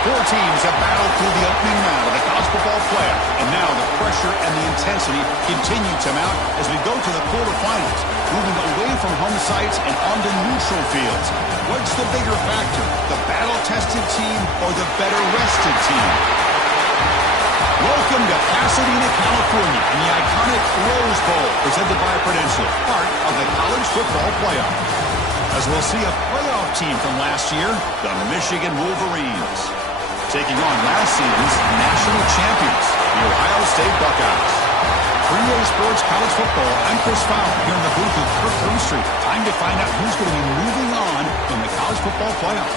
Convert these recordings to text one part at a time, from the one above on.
Four teams have battled through the opening round of the college football playoff, and now the pressure and the intensity continue to mount as we go to the quarterfinals, moving away from home sites and onto neutral fields. What's the bigger factor, the battle-tested team or the better-rested team? Welcome to Pasadena, California, and the iconic Rose Bowl, presented by Prudential, part of the college football playoff. As we'll see a playoff team from last year, the Michigan Wolverines, taking on last season's national champions, the Ohio State Buckeyes. 3A Sports College Football, I'm Chris Fowler, here in the booth with Kirk Broomstreet. Time to find out who's going to be moving on in the college football playoff.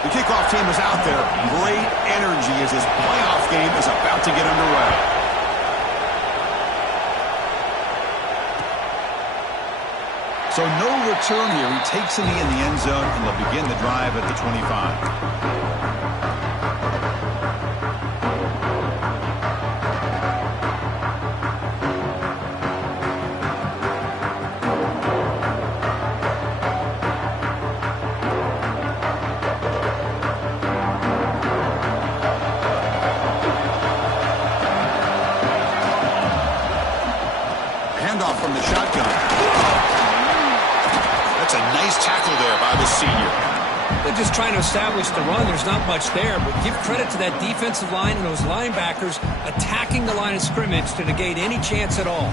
The kickoff team is out there. Great energy as this playoff game is about to get underway. So no return here. He takes a knee in the end zone, and they'll begin the drive at the 25. From the shotgun. That's a nice tackle there by the senior. They're just trying to establish the run. There's not much there, but give credit to that defensive line and those linebackers attacking the line of scrimmage to negate any chance at all.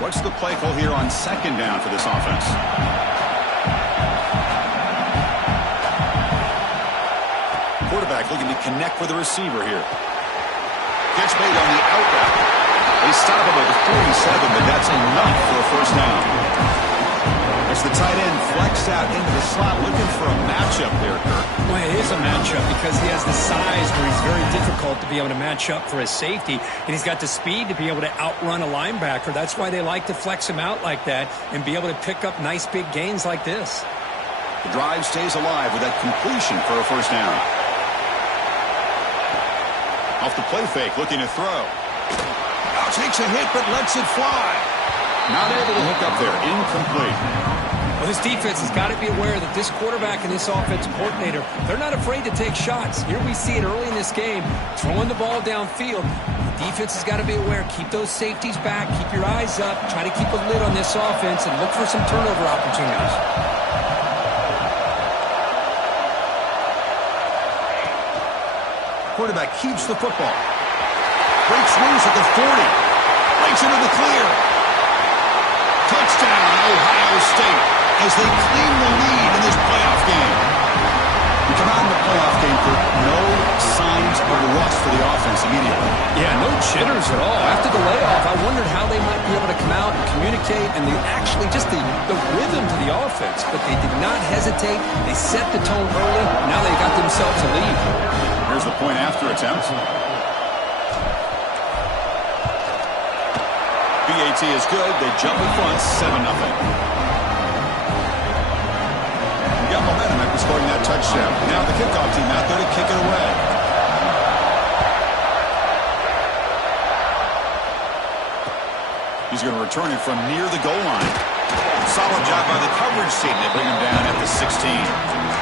What's the play call here on second down for this offense? Quarterback looking to connect with the receiver here. Catch made on the out route. They stop him at the 47, but that's enough for a first down. As the tight end flexed out into the slot, looking for a matchup there, Kirk. Well, it is a matchup because he has the size where he's very difficult to be able to match up for his safety, and he's got the speed to be able to outrun a linebacker. That's why they like to flex him out like that and be able to pick up nice big gains like this. The drive stays alive with that completion for a first down. Off the play fake, looking to throw. Now takes a hit, but lets it fly. Not able to hook up there. Incomplete. Well, this defense has got to be aware that this quarterback and this offensive coordinator, they're not afraid to take shots. Here we see it early in this game, throwing the ball downfield. The defense has got to be aware. Keep those safeties back. Keep your eyes up. Try to keep a lid on this offense and look for some turnover opportunities. Quarterback keeps the football. Breaks loose at the 40. Breaks into the clear. Touchdown, Ohio State, as they claim the lead in this playoff game. We come out in the playoff game for no signs of rust for the offense immediately. Yeah, no jitters at all. After the layoff, I wondered how they might be able to come out and communicate and actually just the rhythm to the offense. But they did not hesitate. They set the tone early. Now they got themselves a lead. Here's the point after attempt. BAT is good. They jump in front, 7-0. We got momentum after scoring that touchdown. Now the kickoff team out there to kick it away. He's going to return it from near the goal line. Solid job by the coverage team. They bring him down at the 16.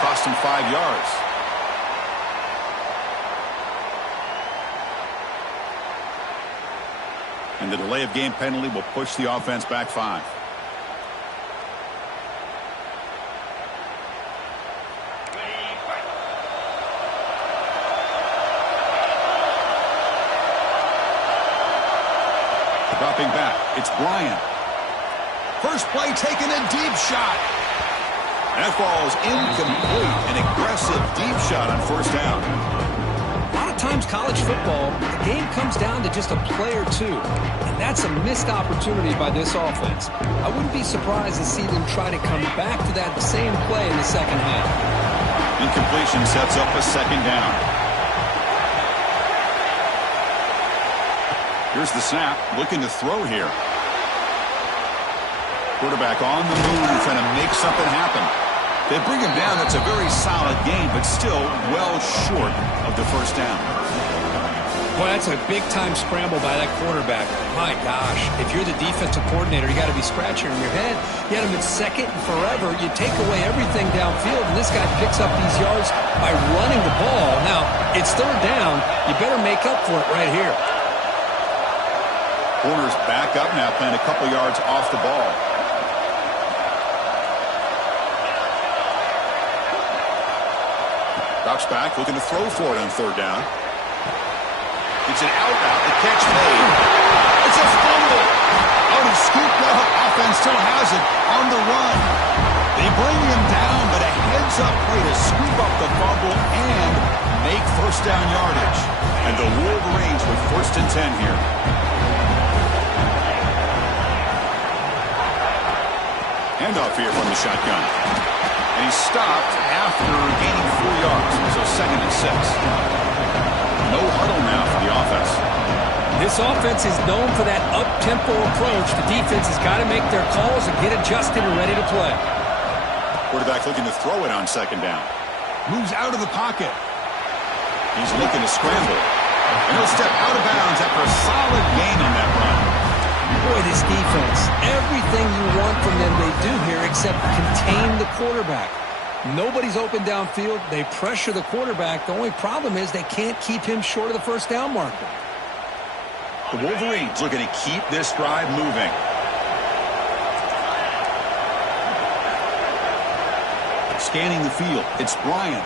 Cost him 5 yards. And the delay of game penalty will push the offense back 5. Dropping back, it's Bryant. First play taking a deep shot. That ball is incomplete. An aggressive deep shot on first down. A lot of times college football, the game comes down to just a play or two. And that's a missed opportunity by this offense. I wouldn't be surprised to see them try to come back to that same play in the second half. Incompletion sets up a second down. Here's the snap. Looking to throw here. Quarterback on the move, trying to make something happen. They bring him down. That's a very solid game, but still well short of the first down. Boy, that's a big-time scramble by that quarterback. My gosh, if you're the defensive coordinator, you got to be scratching your head. You had him at second and forever. You take away everything downfield, and this guy picks up these yards by running the ball. Now, it's third down. You better make up for it right here. Corners back up now, playing a couple yards off the ball. Drops back, looking to throw for it on third down. It's an out route. The catch made. It's a fumble. Oh, he scooped up. Offense still has it on the run. They bring him down, but a heads-up play to scoop up the fumble and make first down yardage. And the Wolverines with first and 10 here. Handoff here from the shotgun. And he stopped after gaining 4 yards, so second and 6. No huddle now for the offense. This offense is known for that up-tempo approach. The defense has got to make their calls and get adjusted and ready to play. Quarterback looking to throw it on second down. Moves out of the pocket. He's looking to scramble. And he'll step out of bounds after a solid gain on that run. Boy, this defense, everything you want from them they do here except contain the quarterback. Nobody's open downfield. They pressure the quarterback. The only problem is they can't keep him short of the first down marker. The Wolverines looking to keep this drive moving. Scanning the field. It's Bryant.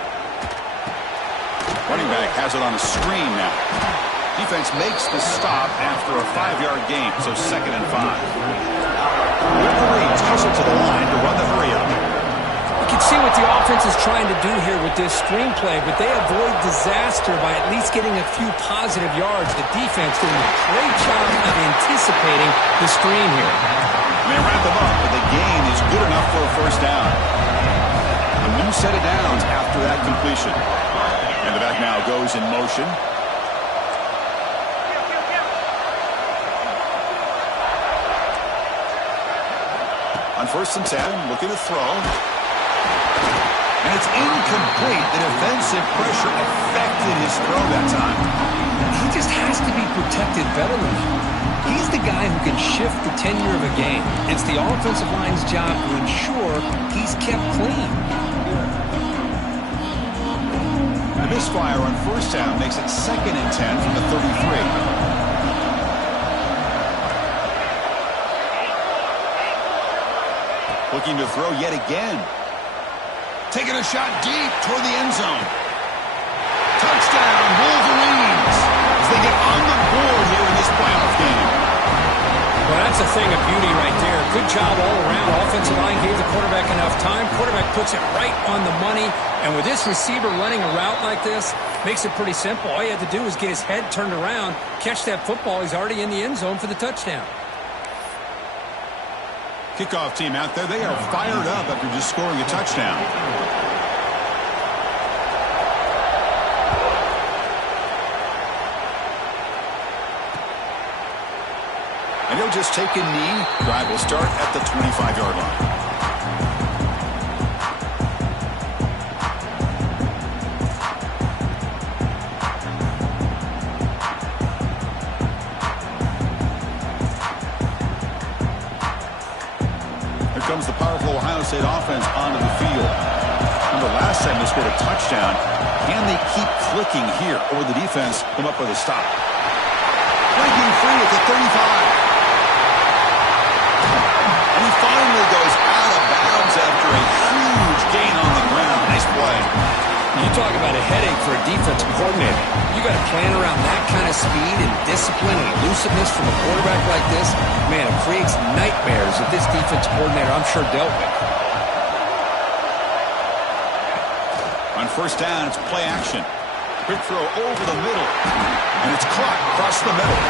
Running back has it on a screen now. Defense makes the stop after a 5-yard gain, so second and 5. Wolverines hustle to the line to run the hurry-up. You can see what the offense is trying to do here with this screenplay, but they avoid disaster by at least getting a few positive yards. The defense doing a great job of anticipating the screen here. They wrap them up, but the gain is good enough for a first down. A new set of downs after that completion. And the back now goes in motion. On first and 10, looking to throw. And it's incomplete. The defensive pressure affected his throw that time. He just has to be protected better than that. He's the guy who can shift the tenure of a game. It's the offensive line's job to ensure he's kept clean. The misfire on first down makes it second and 10 from the 33. Looking to throw yet again. Taking a shot deep toward the end zone. Touchdown, Wolverines, as they get on the board here in this playoff game. Well, that's a thing of beauty right there. Good job all around. Offensive line gave the quarterback enough time. Quarterback puts it right on the money. And with this receiver running a route like this, makes it pretty simple. All you have to do is get his head turned around, catch that football. He's already in the end zone for the touchdown. Kickoff team out there. They are fired up after just scoring a touchdown. And he'll just take a knee. Drive will start at the 25-yard line. Comes the powerful Ohio State offense onto the field. Remember, last time they scored a touchdown. Can they keep clicking here, or the defense come up with a stop? Breaking free at the 35. And he finally goes out of bounds after a huge gain on the ground. Nice play. You talk about a headache for a defensive coordinator. You got to plan around that kind of speed and discipline and elusiveness from a quarterback like this. Man, it creates nightmares that this defensive coordinator, I'm sure, dealt with. first down. It's play action. Quick throw over the middle. And it's caught across the middle.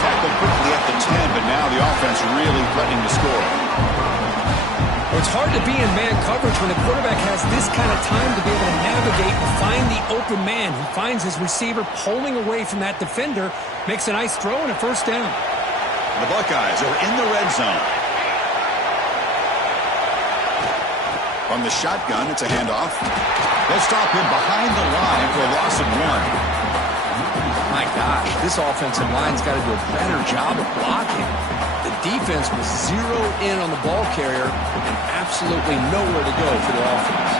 Tackled quickly at the 10, but now the offense really threatening to score. Well, it's hard to be in man coverage when the quarterback has this kind of time to be able to navigate and find the open man. He finds his receiver pulling away from that defender, makes a nice throw and a first down. The Buckeyes are in the red zone. From the shotgun, it's a handoff. They'll stop him behind the line for a loss of 1. My gosh, this offensive line's got to do a better job of blocking. The defense was zeroed in on the ball carrier and absolutely nowhere to go for the offense.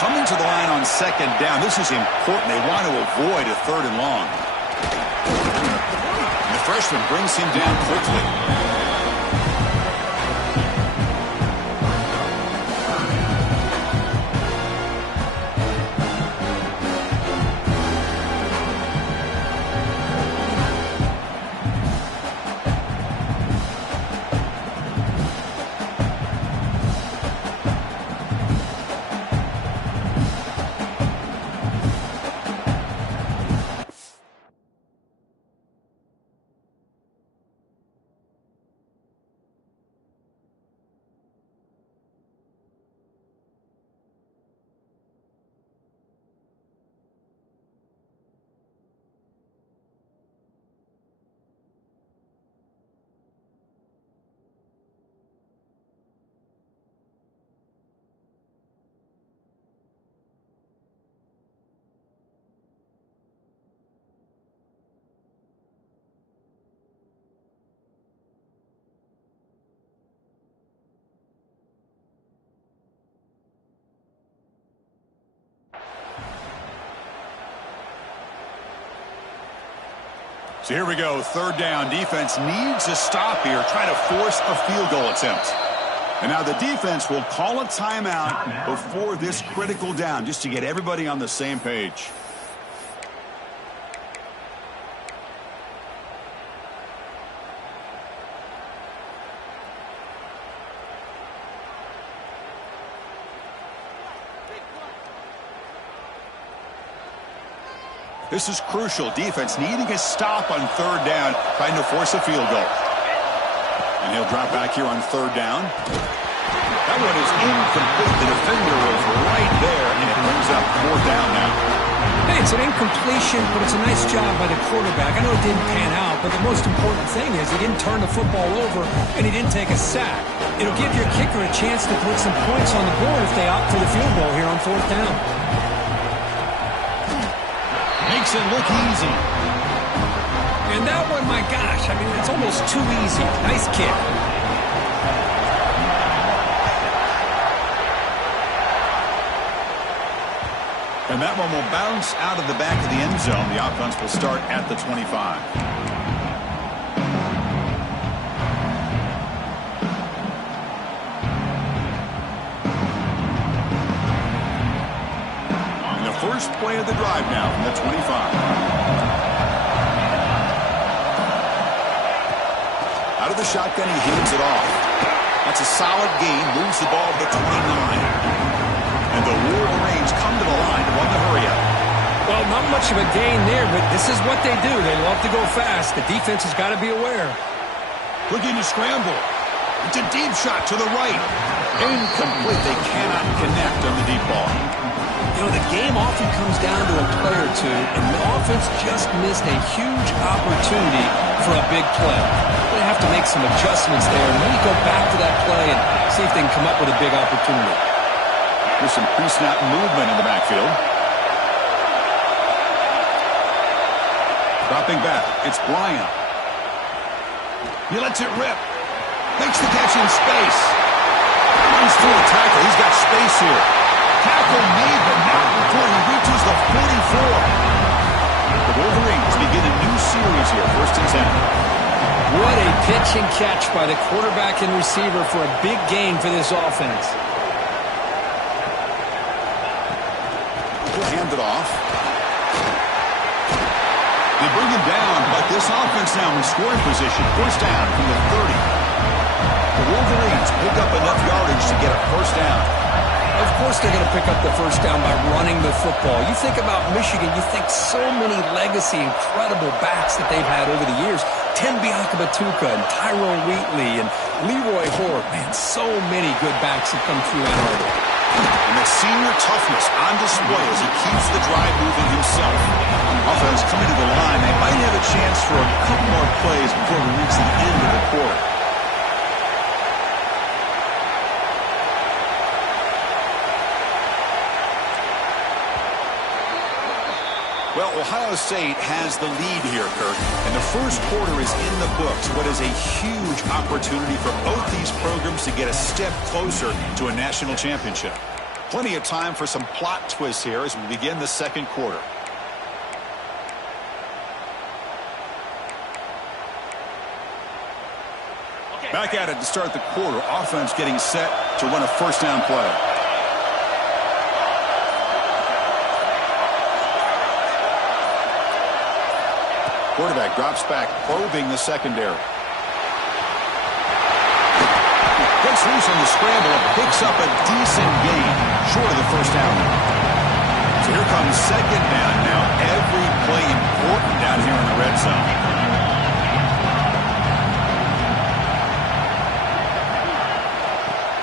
Coming to the line on second down, this is important. They want to avoid a third and long. And the freshman brings him down quickly. So here we go, third down. Defense needs a stop here, trying to force a field goal attempt. And now the defense will call a timeout before this critical down, just to get everybody on the same page. This is crucial. Defense needing a stop on third down, trying to force a field goal. And he'll drop back here on third down. That one is incomplete. The defender was right there, and it brings up fourth down now. Hey, it's an incompletion, but it's a nice job by the quarterback. I know it didn't pan out, but the most important thing is he didn't turn the football over, and he didn't take a sack. It'll give your kicker a chance to put some points on the board if they opt for the field goal here on fourth down. Makes it look easy. And that one, my gosh, I mean, it's almost too easy. Nice kick. And that one will bounce out of the back of the end zone. The offense will start at the 25. First play of the drive now from the 25. Out of the shotgun, he hands it off. That's a solid gain, moves the ball to the 29. And the Wolverines come to the line to run the hurry-up. Well, not much of a gain there, but this is what they do. They love to go fast. The defense has got to be aware. Looking to scramble. It's a deep shot to the right. Incomplete. They cannot connect on the deep ball. You know, the game often comes down to a play or two, and the offense just missed a huge opportunity for a big play. They have to make some adjustments there and maybe go back to that play and see if they can come up with a big opportunity. There's some pre-snap movement in the backfield. Dropping back, it's Bryant. He lets it rip. Makes the catch in space. Runs through a tackle. He's got space here. Tackle made, but not before he reaches the 44. The Wolverines begin a new series here, 1st and 10. What a pitch and catch by the quarterback and receiver for a big gain for this offense. He'll hand it off. They bring him down, but this offense now in scoring position. 1st down from the 30. The Wolverines pick up enough yardage to get a 1st down. Of course they're going to pick up the first down by running the football. You think about Michigan, you think so many legacy, incredible backs that they've had over the years. Tim Biakabatuka and Tyrone Wheatley and Leroy Hoare. Man, so many good backs have come through Ann Arbor. And the senior toughness on display as he keeps the drive moving himself. Offense coming to the line. They might have a chance for a couple more plays before we reach the end of the quarter. Well, Ohio State has the lead here, Kirk, and the first quarter is in the books. What is a huge opportunity for both these programs to get a step closer to a national championship. Plenty of time for some plot twists here as we begin the second quarter. Back at it to start the quarter. Offense getting set to run a first down play. Quarterback drops back, probing the secondary. Gets loose on the scramble and picks up a decent gain, short of the first down. So here comes second down now. Every play important down here in the red zone.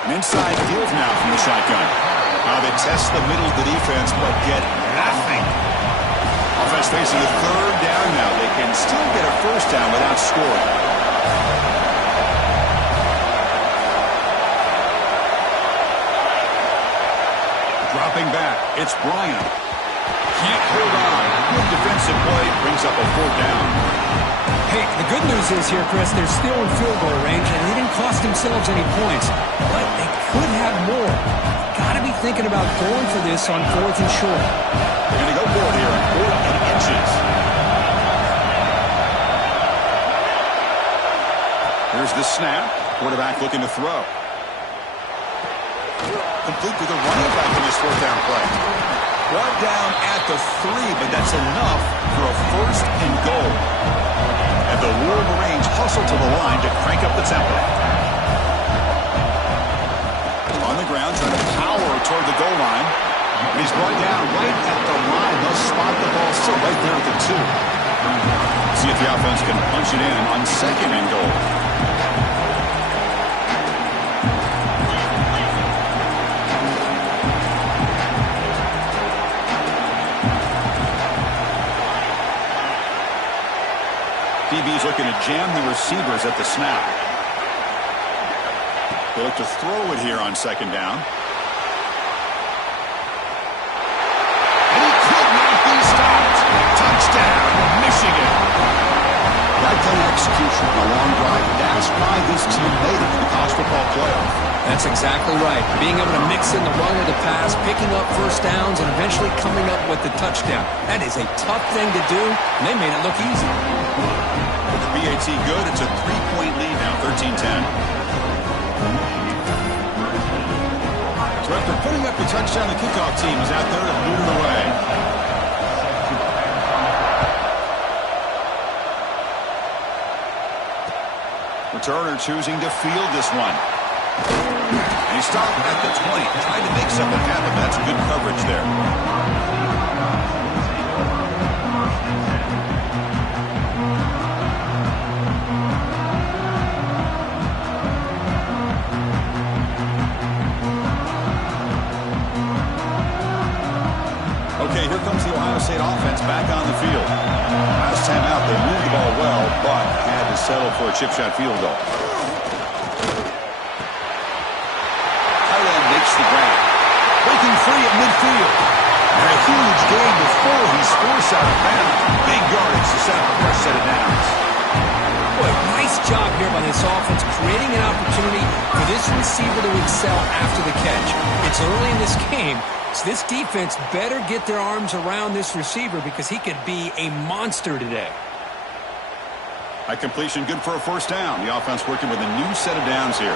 An inside give now from the shotgun. Now they test the middle of the defense, but get nothing. Offense facing a third down now. They can still get a first down without scoring. Dropping back, it's Bryant. Can't hold on. Good defensive play, brings up a fourth down. Hey, the good news is here, Chris, they're still in field goal range, and they didn't cost themselves any points. But they could have more. Got to be thinking about going for this on fourth and short. They're going to go for it here on 4 inches. Here's the snap. Quarterback looking to throw. Complete to the running back in this fourth down play. Brought down at the 3, but that's enough for a first and goal. And the Wolverines hustle to the line to crank up the tempo. On the ground, trying to power toward the goal line. And he's brought down right at the line. They'll spot the ball still right there at the 2. See if the offense can punch it in on second and goal. DB's looking to jam the receivers at the snap. They look to throw it here on second down. And he could not be stopped. Touchdown, Michigan. Right play execution on a long drive. That's why this team made it to the college football playoff. That's exactly right. Being able to mix in the run or the pass, picking up first downs, and eventually coming up with the touchdown. That is a tough thing to do, and they made it look easy. With the BAT good, it's a 3-point lead now, 13-10. So after putting up the touchdown, the kickoff team is out there to boot it away. Returner choosing to field this one. And he stopped at the 20, trying to make something happen. That's good coverage there. Okay, here comes the Ohio State offense back on the field. Last time out, they moved the ball well, but had to settle for a chip shot field goal. Tight end makes the grab. Breaking free at midfield. And a huge gain before he's forced out of bounds. Big yardage to set up the first set of downs. Boy, nice job here by this offense, creating an opportunity for this receiver to excel after the catch. It's early in this game, so this defense better get their arms around this receiver because he could be a monster today. High completion, good for a first down. The offense working with a new set of downs here.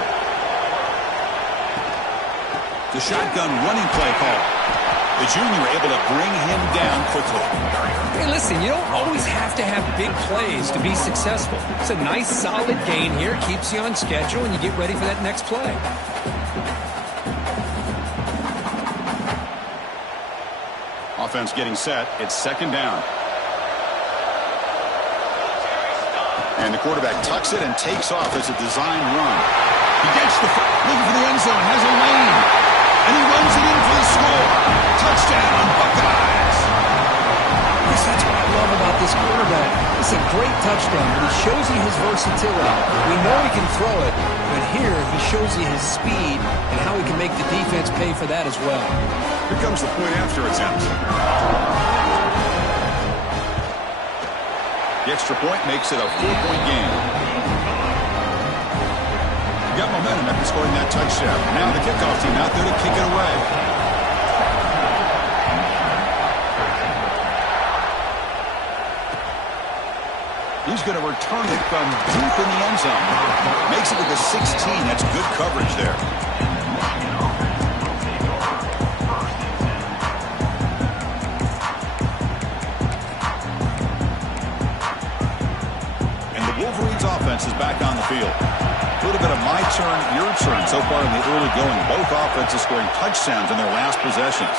The shotgun running play call. The junior able to bring him down quickly. Hey, listen, you don't always have to have big plays to be successful. It's a nice, solid gain here. Keeps you on schedule, and you get ready for that next play. offense getting set. It's second down. And the quarterback tucks it and takes off as a design run. He gets looking for the end zone, has a lane, and he runs it in for the score. Touchdown, Buckeyes. Yes, that's what I love about this quarterback. It's a great touchdown, but he shows you his versatility. We know he can throw it, but here he shows you his speed and how he can make the defense pay for that as well. Here comes the point after attempt. The extra point makes it a 4-point game. Got momentum after scoring that touchdown. Now the kickoff team out there to kick it away. He's going to return it from deep in the end zone. Makes it with a 16. That's good coverage there. And the Wolverines offense is back on the field. A little bit of my turn, your turn so far in the early going. Both offenses scoring touchdowns in their last possessions.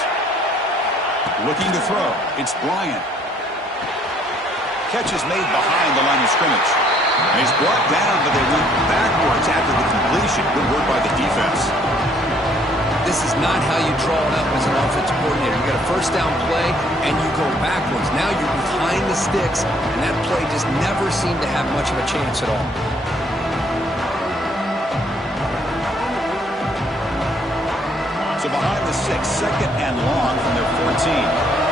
Looking to throw. It's Bryant. Catch is made behind the line of scrimmage. And he's brought down, but they went backwards after the completion. Good work by the defense. This is not how you draw it up as an offensive coordinator. You got a first down play, and you go backwards. Now you're behind the sticks, and that play just never seemed to have much of a chance at all. So behind the 6, second and long from their 14.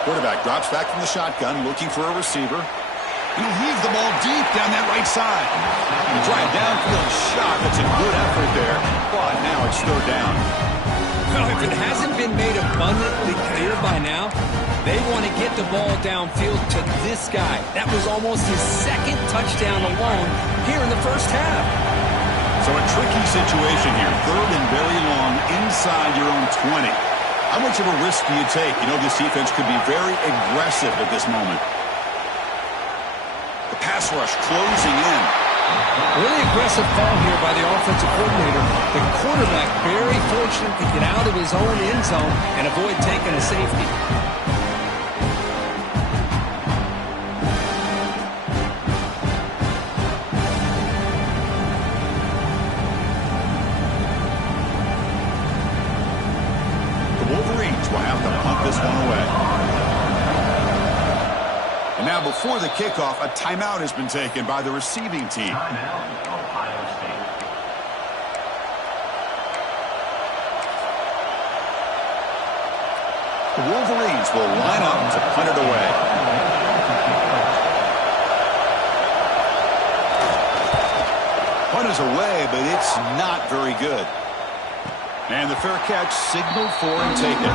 Quarterback drops back from the shotgun, looking for a receiver. He'll heave the ball deep down that right side. He tried a downfield shot. That's a good effort there, but now it's third down. Well, if it hasn't been made abundantly clear by now, they want to get the ball downfield to this guy. That was almost his second touchdown alone here in the first half. So a tricky situation here. Third and very long inside your own 20. How much of a risk do you take? You know this defense could be very aggressive at this moment. The pass rush closing in. Really aggressive call here by the offensive coordinator. The quarterback very fortunate to get out of his own end zone and avoid taking a safety. Will have to punt this one away. And now before the kickoff, a timeout has been taken by the receiving team. The Wolverines will line up to punt it away. Punt is away, but it's not very good. And the fair catch signaled for and taken.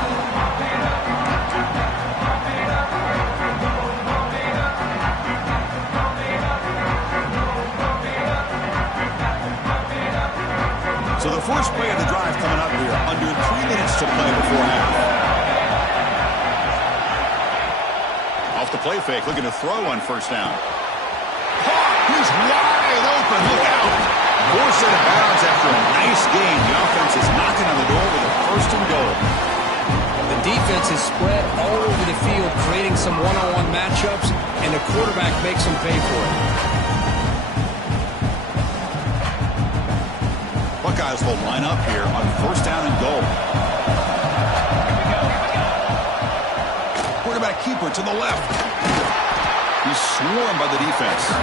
So the first play of the drive coming up here. Under 3 minutes to play before half. Off the play fake, looking to throw on first down. He's wide open. Look out. Forced out of bounds after a nice game. The offense is knocking on the door with a first and goal. The defense is spread all over the field, creating some one-on-one matchups, and the quarterback makes them pay for it. Buckeyes will line up here on first down and goal. Quarterback keeper to the left. He's swarmed by the defense.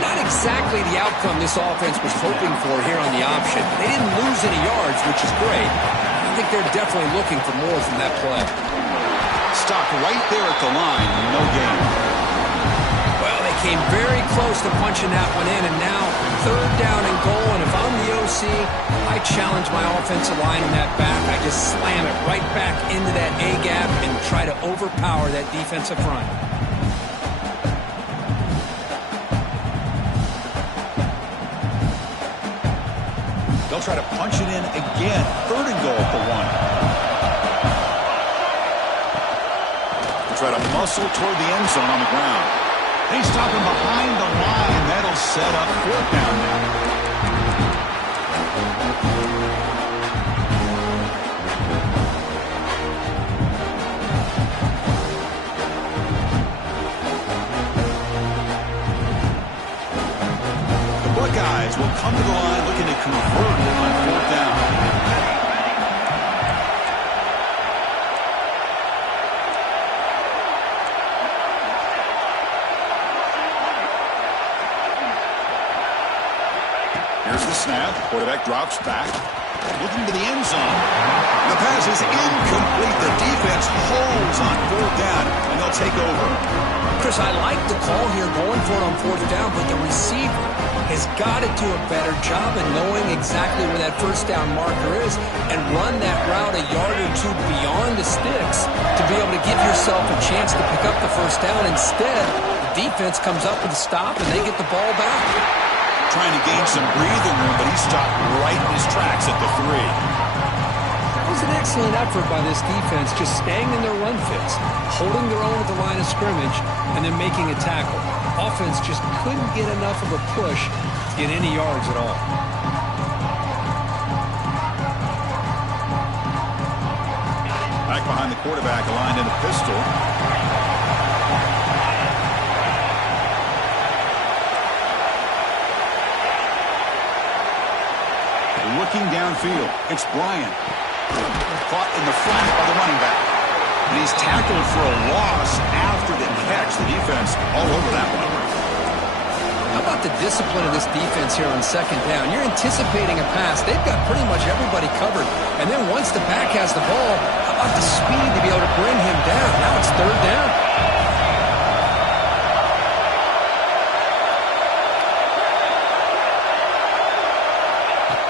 Not exactly the outcome this offense was hoping for here on the option. They didn't lose any yards, which is great. I think they're definitely looking for more from that play. Stopped right there at the line. No gain. Well, they came very close to punching that one in, and now third down and goal. And if I'm the OC, I challenge my offensive line in that back. I just slam it right back into that A-gap and try to overpower that defensive front. They'll try to punch it in again. Third and goal for one. The try to muscle toward the end zone on the ground. They stop him behind the line. That'll set up 4th down now. Buckeyes will come to the line looking to convert on 4th down. Here's the snap. Quarterback drops back. Looking to the end zone. The pass is incomplete. The defense holds on 4th down, and they'll take over. Chris, I like the call here going for it on 4th down, but the receiver has got to do a better job of knowing exactly where that 1st down marker is and run that route a yard or two beyond the sticks to be able to give yourself a chance to pick up the 1st down. Instead, the defense comes up with a stop and they get the ball back. Trying to gain some breathing room, but he stopped right in his tracks at the 3. That was an excellent effort by this defense, just staying in their run fits, holding their own at the line of scrimmage, and then making a tackle. Offense just couldn't get enough of a push to get any yards at all. Back behind the quarterback, aligned in a pistol. Looking downfield, it's Bryant. Caught in the flat by the running back. And he's tackled for a loss after the catch. The defense all over that one. How about the discipline of this defense here on 2nd down? You're anticipating a pass. They've got pretty much everybody covered. And then once the back has the ball, how about the speed to be able to bring him down? Now it's 3rd down.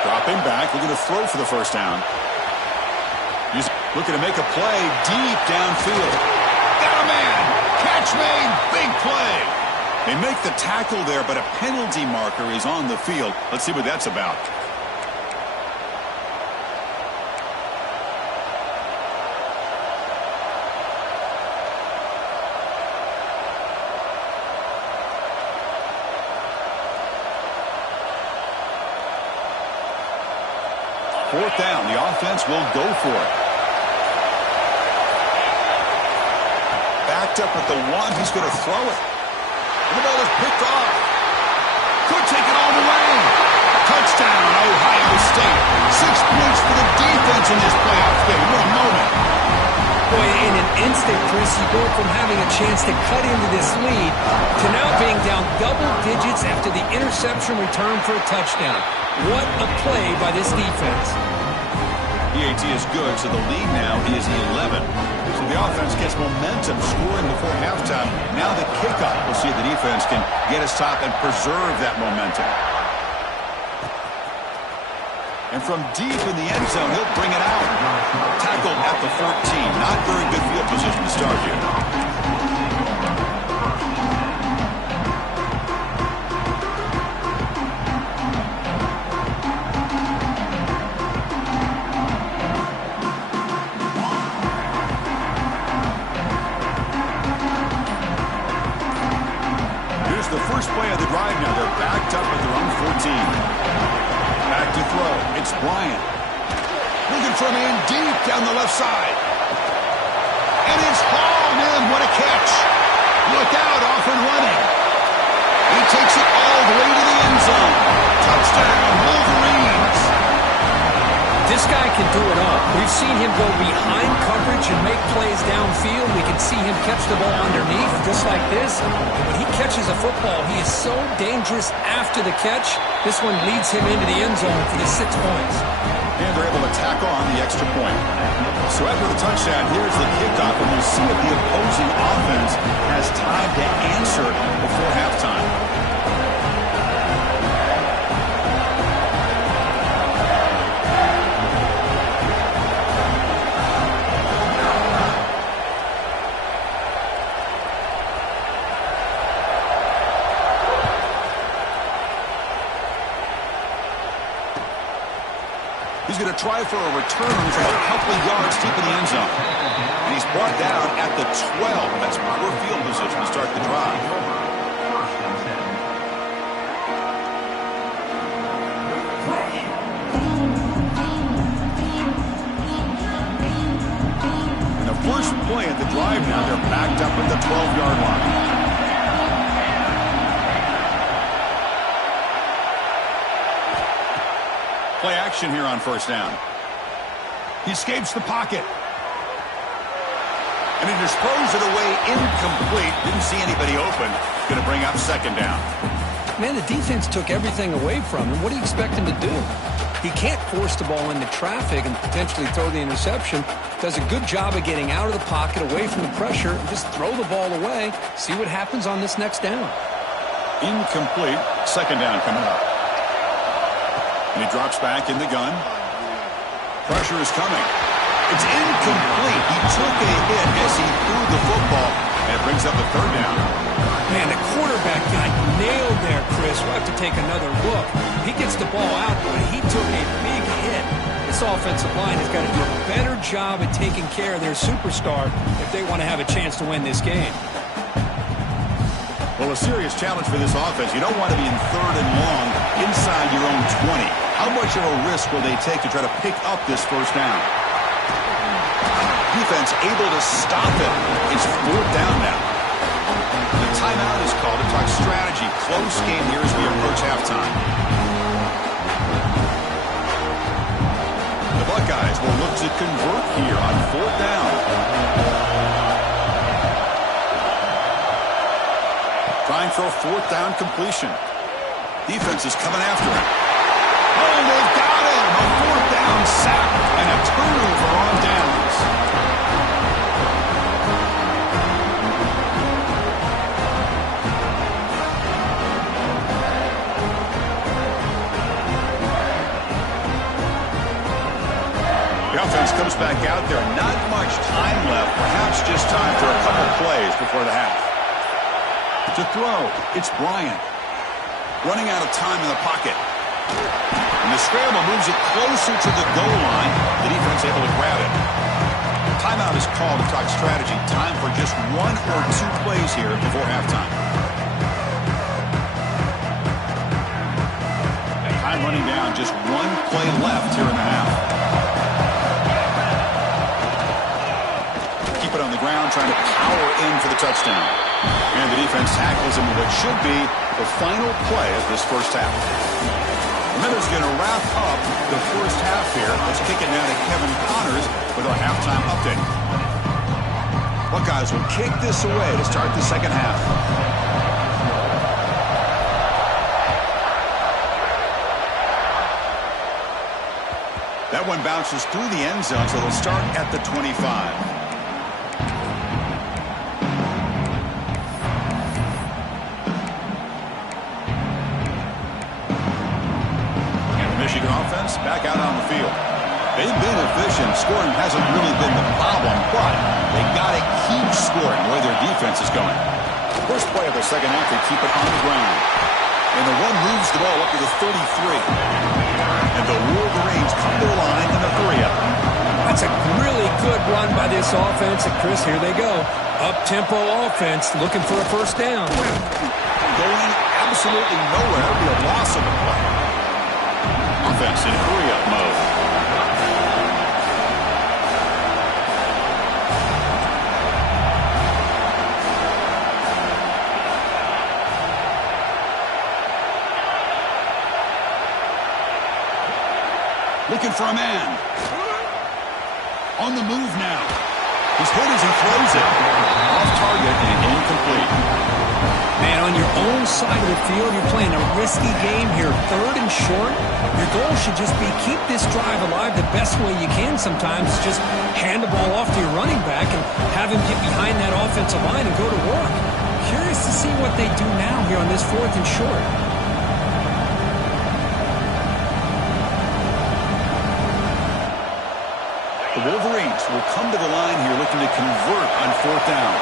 Dropping back, looking to throw for the 1st down. He's looking to make a play deep downfield. Got a man! Catch made! Big play! They make the tackle there, but a penalty marker is on the field. Let's see what that's about. Fourth down, the offense will go for it. Backed up at the 1, he's going to throw it. And the ball is picked off. Could take it all the way. Touchdown, Ohio State. 6 points for the defense in this playoff game. What a moment. Boy, in an instant, Chris, you go from having a chance to cut into this lead to now being down double digits after the interception return for a touchdown. What a play by this defense. PAT is good, so the lead now is 11. So the offense gets momentum scoring before halftime. Now the kickoff. We'll see if the defense can get a stop and preserve that momentum. And from deep in the end zone, he'll bring it out. Tackled at the 14. Not very good field position to start here. The first play of the drive now. They're backed up at their own 14. Back to throw. It's Bryant. Looking for a man deep down the left side. And it's hauled in. What a catch. Look out, off and running. He takes it all the way to the end zone. Touchdown, Wolverines. This guy can do it all. We've seen him go behind coverage and make plays downfield. We can see him catch the ball underneath, just like this. And when he catches a football, he is so dangerous after the catch. This one leads him into the end zone for the 6 points. And they're able to tackle on the extra point. So after the touchdown, here's the kickoff, and we'll see if the opposing offense has time to answer before halftime. He's going to try for a return from a couple of yards deep in the end zone. And he's brought down at the 12. That's poor field position to start the drive. And the first play of the drive now, they're backed up at the 12-yard line. Play action here on first down. He escapes the pocket. And he just throws it away incomplete. Didn't see anybody open. Going to bring up second down. Man, the defense took everything away from him. What do you expect him to do? He can't force the ball into traffic and potentially throw the interception. Does a good job of getting out of the pocket, away from the pressure, and just throw the ball away. See what happens on this next down. Incomplete. Second down coming up. And he drops back in the gun. Pressure is coming. It's incomplete. He took a hit as he threw the football, and it brings up a third down. Man, the quarterback got nailed there, Chris. We'll have to take another look. He gets the ball out, but he took a big hit. This offensive line has got to do a better job at taking care of their superstar if they want to have a chance to win this game. Well, a serious challenge for this offense. You don't want to be in third and long inside your own 20. How much of a risk will they take to try to pick up this first down? Defense able to stop it. It's fourth down now. The timeout is called to talk strategy. Close game here as we approach halftime. The Buckeyes will look to convert here on fourth down. Trying for a fourth down completion. Defense is coming after him. Oh, they've got him! A fourth down sack and a turnover on downs. The offense comes back out there. Not much time left. Perhaps just time for a couple plays before the half. To throw, it's Bryant. Running out of time in the pocket. And the scramble moves it closer to the goal line. The defense able to grab it. Timeout is called to talk strategy. Time for just one or two plays here before halftime. And time running down. Just one play left here in the half. Keep it on the ground, trying to power in for the touchdown. And the defense tackles him with what should be the final play of this first half. The Miners going to wrap up the first half here. Let's kick it now to Kevin Connors with our halftime update. Buckeyes will kick this away to start the second half. That one bounces through the end zone, so they'll start at the 25. Michigan offense back out on the field. They've been efficient. Scoring hasn't really been the problem, but they got to keep scoring the way their defense is going. First play of the second half, they keep it on the ground. And the one moves the ball up to the 33. And the Wolverines come to the line in the 3-up. That's a really good run by this offense. And Chris, here they go. Up-tempo offense looking for a first down. Going absolutely nowhere. It'll be a loss of the play. Offense in 3-up mode. Looking for a man. On the move now. He's hit as he throws it. Off target and incomplete. Man, on your own side of the field, you're playing a risky game here. Third and short. Your goal should just be keep this drive alive the best way you can sometimes. Just hand the ball off to your running back and have him get behind that offensive line and go to work. Curious to see what they do now here on this fourth and short. The Wolverines will come to the line here looking to convert on fourth down.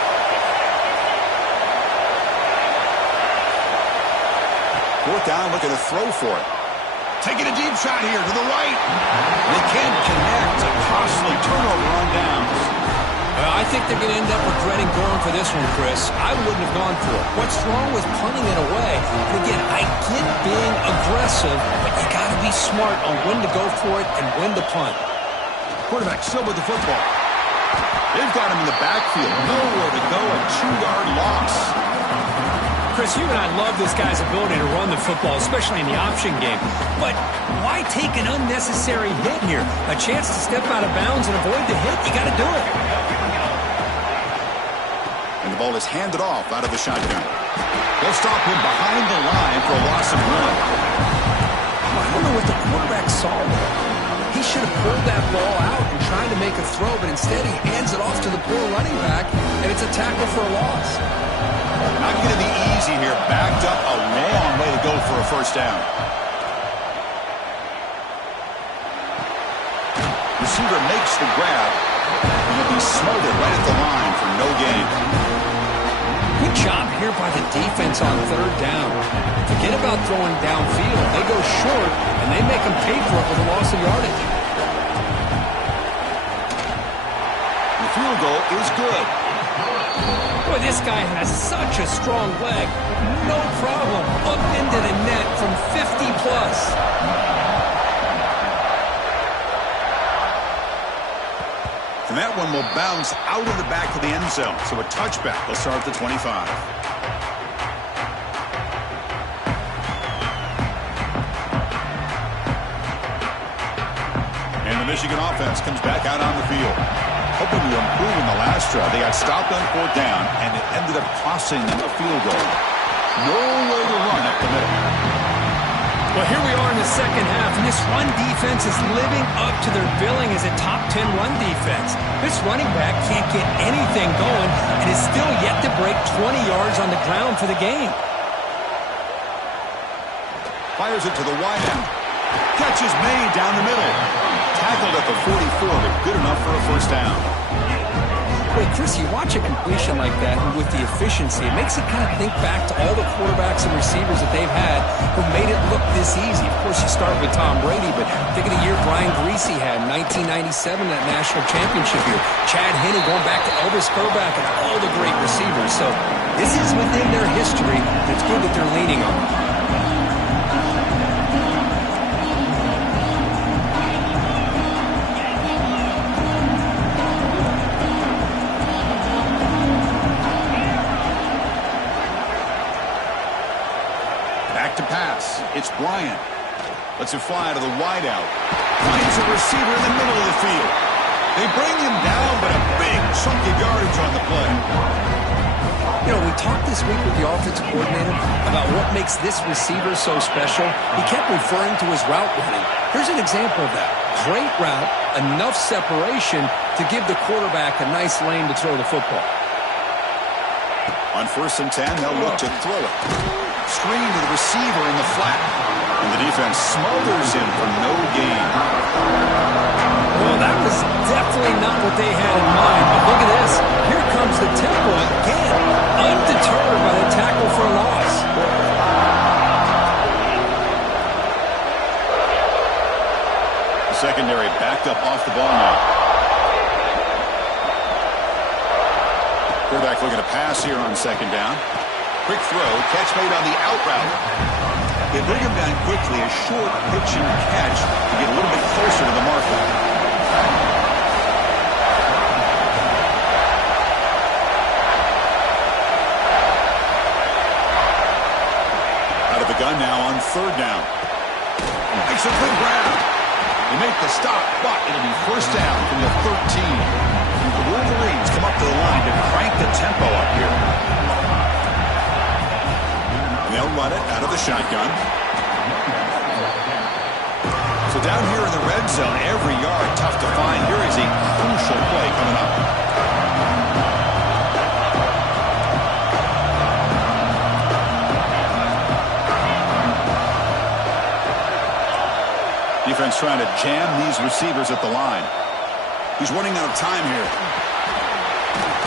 Fourth down, looking to throw for it. Taking a deep shot here to the right. They can't connect. A costly turnover on downs. Well, I think they're going to end up regretting going for this one, Chris. I wouldn't have gone for it. What's wrong with punting it away? And again, I get being aggressive, but you got to be smart on when to go for it and when to punt. Quarterback still with the football. They've got him in the backfield. Nowhere to go. A 2-yard loss. Chris, you and I love this guy's ability to run the football, especially in the option game. But why take an unnecessary hit here? A chance to step out of bounds and avoid the hit? You got to do it. And the ball is handed off out of the shotgun. They'll stop him behind the line for a loss of 1. I don't know what the quarterback saw there. He should have pulled that ball out and tried to make a throw, but instead he hands it off to the poor running back, and it's a tackle for a loss. Not going to be easy here. Backed up a long way to go for a first down. Receiver makes the grab. He'll be smothered right at the line for no gain. Good job here by the defense on 3rd down. Forget about throwing downfield. They go short, and they make them pay for it with a loss of yardage. The field goal is good. Boy, this guy has such a strong leg. No problem. Up into the net from 50+. And that one will bounce out of the back of the end zone. So a touchback. They'll start at the 25. And the Michigan offense comes back out on the field. Hoping to improve in the last drive. They got stopped on 4th down, and it ended up costing them a field goal. No way to run up the middle. Well, here we are in the second half, and this run defense is living up to their billing as a top 10 run defense. This running back can't get anything going and is still yet to break 20 yards on the ground for the game. Fires it to the wide end. Catch is made down the middle. Tackled at the 44, but good enough for a first down. Wait, Chris, you watch a completion like that with the efficiency, it makes you kind of think back to all the quarterbacks and receivers that they've had who made it look this easy. Of course, you start with Tom Brady, but think of the year Brian Greasy had in 1997, that national championship year. Chad Henne going back to Elvis Grbac and all the great receivers. So this is within their history, and it's good that they're leaning on it. It's Bryant. Lets it fly to the wideout. Finds a receiver in the middle of the field. They bring him down, but a big chunk of yardage on the play. You know, we talked this week with the offensive coordinator about what makes this receiver so special. He kept referring to his route running. Here's an example of that. Great route, enough separation to give the quarterback a nice lane to throw the football. On 1st and 10, they'll look to throw it. Screen to the receiver in the flat. And the defense smothers him for no gain. Well, that was definitely not what they had in mind. But look at this. Here comes the tempo again. Undeterred by the tackle for a loss. The secondary backed up off the ball now. Quarterback looking to pass here on 2nd down. Quick throw, catch made on the out route. They bring him down quickly, a short pitch and catch to get a little bit closer to the marker. Out of the gun now on 3rd down. Makes a good grab. They make the stop, but it'll be first down from the 13. The Wolverines come up to the line to crank the tempo up here. They'll run it out of the shotgun. So down here in the red zone, every yard tough to find. Here is a crucial play coming up. Defense trying to jam these receivers at the line. He's running out of time here.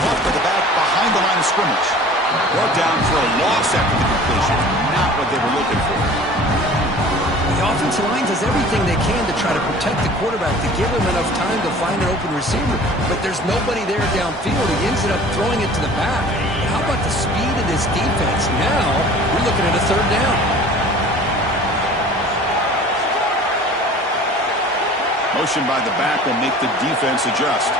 Off to the back behind the line of scrimmage. Brought down for a loss after the completion. Not what they were looking for. The offensive line does everything they can to try to protect the quarterback, to give him enough time to find an open receiver. But there's nobody there downfield. He ends up throwing it to the back. But how about the speed of this defense? Now we're looking at a third down. Motion by the back will make the defense adjust.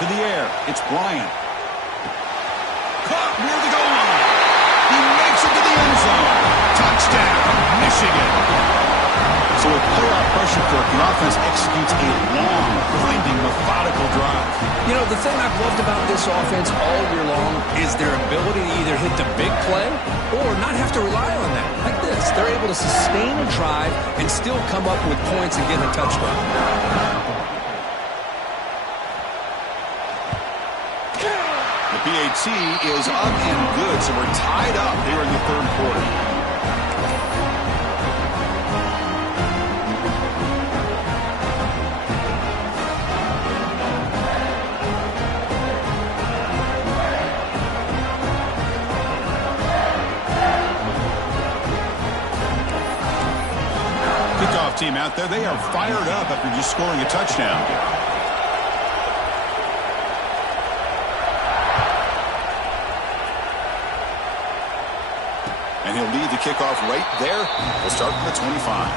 To the air, it's Bryant. Caught near the goal line. He makes it to the end zone. Touchdown, Michigan. So with playoff pressure, Kirk, the offense executes a long, grinding, methodical drive. You know, the thing I've loved about this offense all year long is their ability to either hit the big play or not have to rely on that. Like this, they're able to sustain a drive and still come up with points and get a touchdown. The PAT is up and good, so we're tied up here in the third quarter. Kickoff team out there, they are fired up after just scoring a touchdown. And he'll lead the kickoff right there. We'll start from the 25.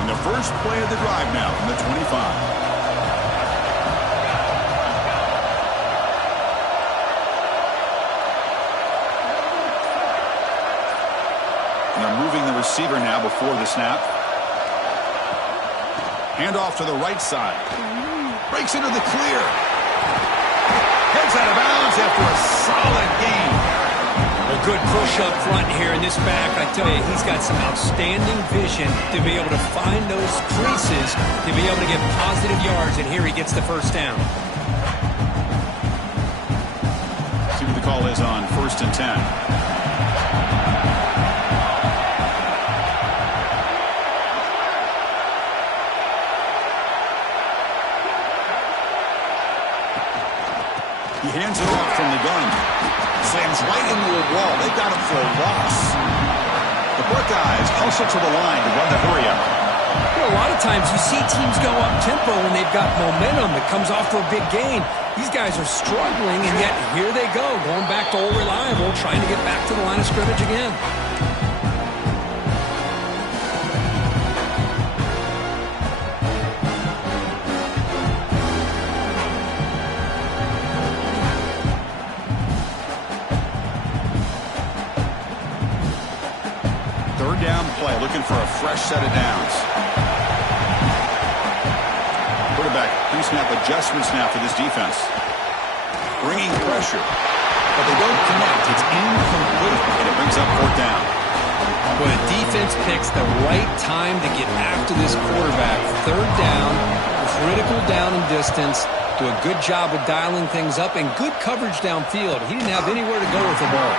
And the first play of the drive now from the 25. Moving the receiver now before the snap. Handoff to the right side. Breaks into the clear. Heads out of bounds after a solid gain. A good push up front here in this back. I tell you, he's got some outstanding vision to be able to find those creases, to be able to get positive yards, and here he gets the first down. See what the call is on 1st and 10. He hands it off from the gun. Slams right into a wall. They got him for a loss. The Buckeyes hustle to the line to run the hurry up. You know, a lot of times you see teams go up-tempo when they've got momentum. It comes off for a big gain. These guys are struggling, and yet here they go, going back to old reliable, trying to get back to the line of scrimmage again. Down play, looking for a fresh set of downs. Quarterback pre-snap adjustments now for this defense. Bringing pressure, but they don't connect. It's incomplete, and it brings up 4th down. When a defense picks the right time to get after this quarterback, 3rd down, critical down and distance, do a good job of dialing things up, and good coverage downfield. He didn't have anywhere to go with the ball.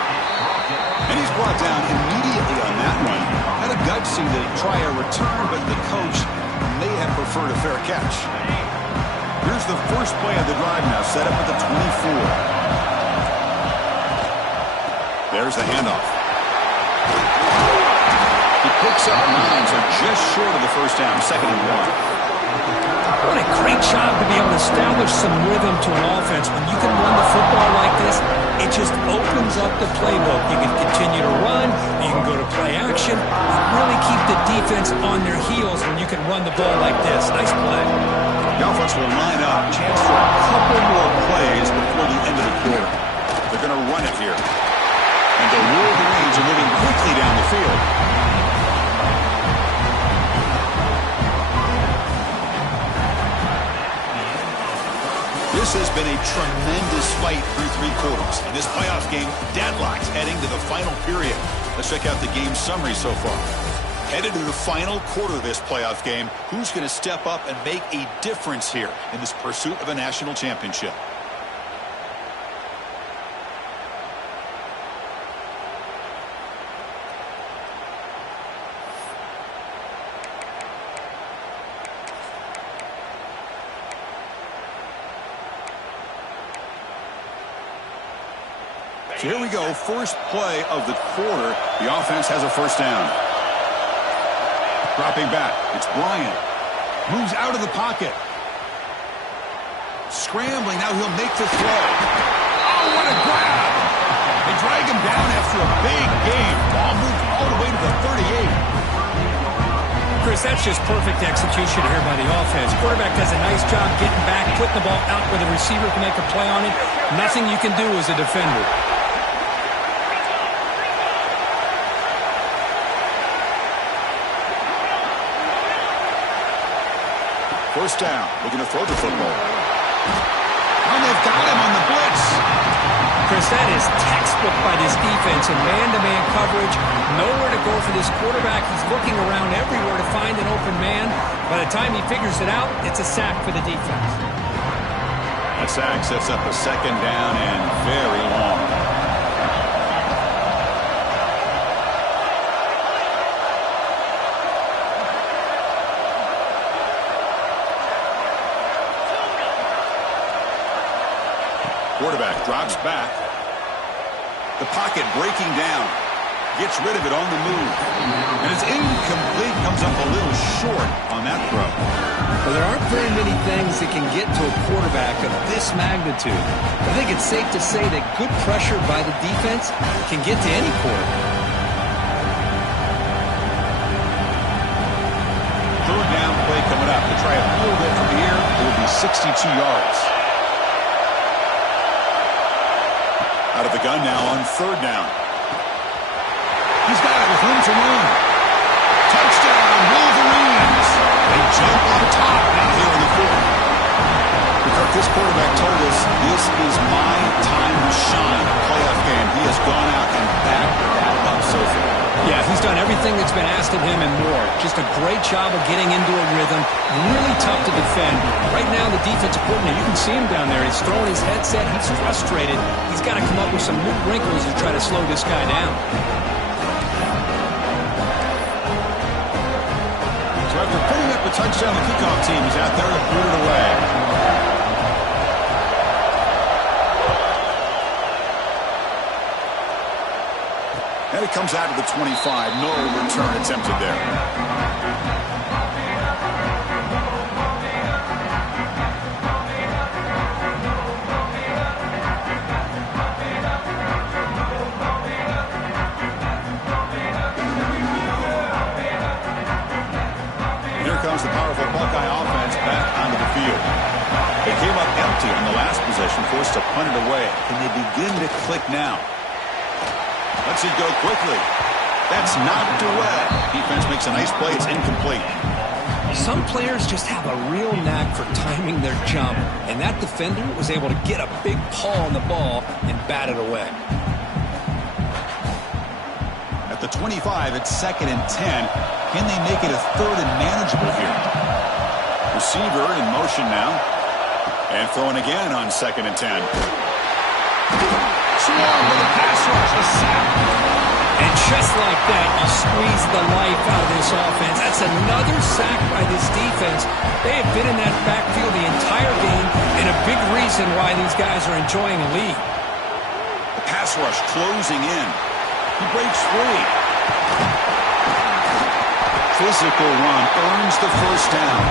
And he's brought down immediately on that one. Had a gutsy to try a return, but the coach may have preferred a fair catch. Here's the first play of the drive now, set up at the 24. There's the handoff. He picks up 9, so just short of the first down, 2nd and 1. What a great job to be able to establish some rhythm to an offense. When you can run the football like this, it just opens up the playbook. You can continue to run, you can go to play action, and really keep the defense on their heels when you can run the ball like this. Nice play. The offense will line up. Chance for a couple more plays before the end of the quarter. They're going to run it here. And the Wolverines are moving quickly down the field. This has been a tremendous fight through 3 quarters. In this playoff game, deadlocked heading to the final period. Let's check out the game summary so far. Headed to the final quarter of this playoff game, who's going to step up and make a difference here in this pursuit of a national championship? So here we go, first play of the quarter. The offense has a first down. Dropping back, it's Bryant. Moves out of the pocket. Scrambling, now he'll make the throw. Oh, what a grab! They drag him down after a big game. Ball moved all the way to the 38. Chris, that's just perfect execution here by the offense. Quarterback does a nice job getting back, putting the ball out where the receiver can make a play on it. Nothing you can do as a defender. First down, looking to throw the football. And they've got him on the blitz. Chris, that is textbook by this defense in man-to-man coverage. Nowhere to go for this quarterback. He's looking around everywhere to find an open man. By the time he figures it out, it's a sack for the defense. That sack sets up a second down and very long. Quarterback drops back. The pocket breaking down. Gets rid of it on the move. And it's incomplete. Comes up a little short on that throw. Well, there aren't very many things that can get to a quarterback of this magnitude. I think it's safe to say that good pressure by the defense can get to any quarterback. Third down play coming up. To try a field goal from here, it will be 62 yards. Out of the gun now on third down. He's got it with room to run. Touchdown, Wolverines. They jump on top now here in the fourth. Because this quarterback told us this is my time to shine. Playoff game. He has gone out and backed that up so far. Yeah, he's done everything that's been asked of him and more. Just a great job of getting into a rhythm. Really tough to defend. Right now, the defensive coordinator, you can see him down there. He's throwing his headset. He's frustrated. He's got to come up with some new wrinkles to try to slow this guy down. So after putting up a touchdown, the kickoff team is out there to boot it away. And it comes out to the 25. No return attempted there. Here comes the powerful Buckeye offense back onto the field. They came up empty on the last possession, forced to punt it away. Can they begin to click now? Let's it go quickly. That's knocked away. Defense makes a nice play. It's incomplete. Some players just have a real knack for timing their jump, and that defender was able to get a big paw on the ball and bat it away. At the 25, it's 2nd and 10. Can they make it a third and manageable here? Receiver in motion now. And throwing again on 2nd and 10. Swarm with a pass rush, a sack. And just like that, you squeeze the life out of this offense. That's another sack by this defense. They have been in that backfield the entire game, and a big reason why these guys are enjoying a lead. The pass rush closing in. He breaks free. Physical run earns the first down.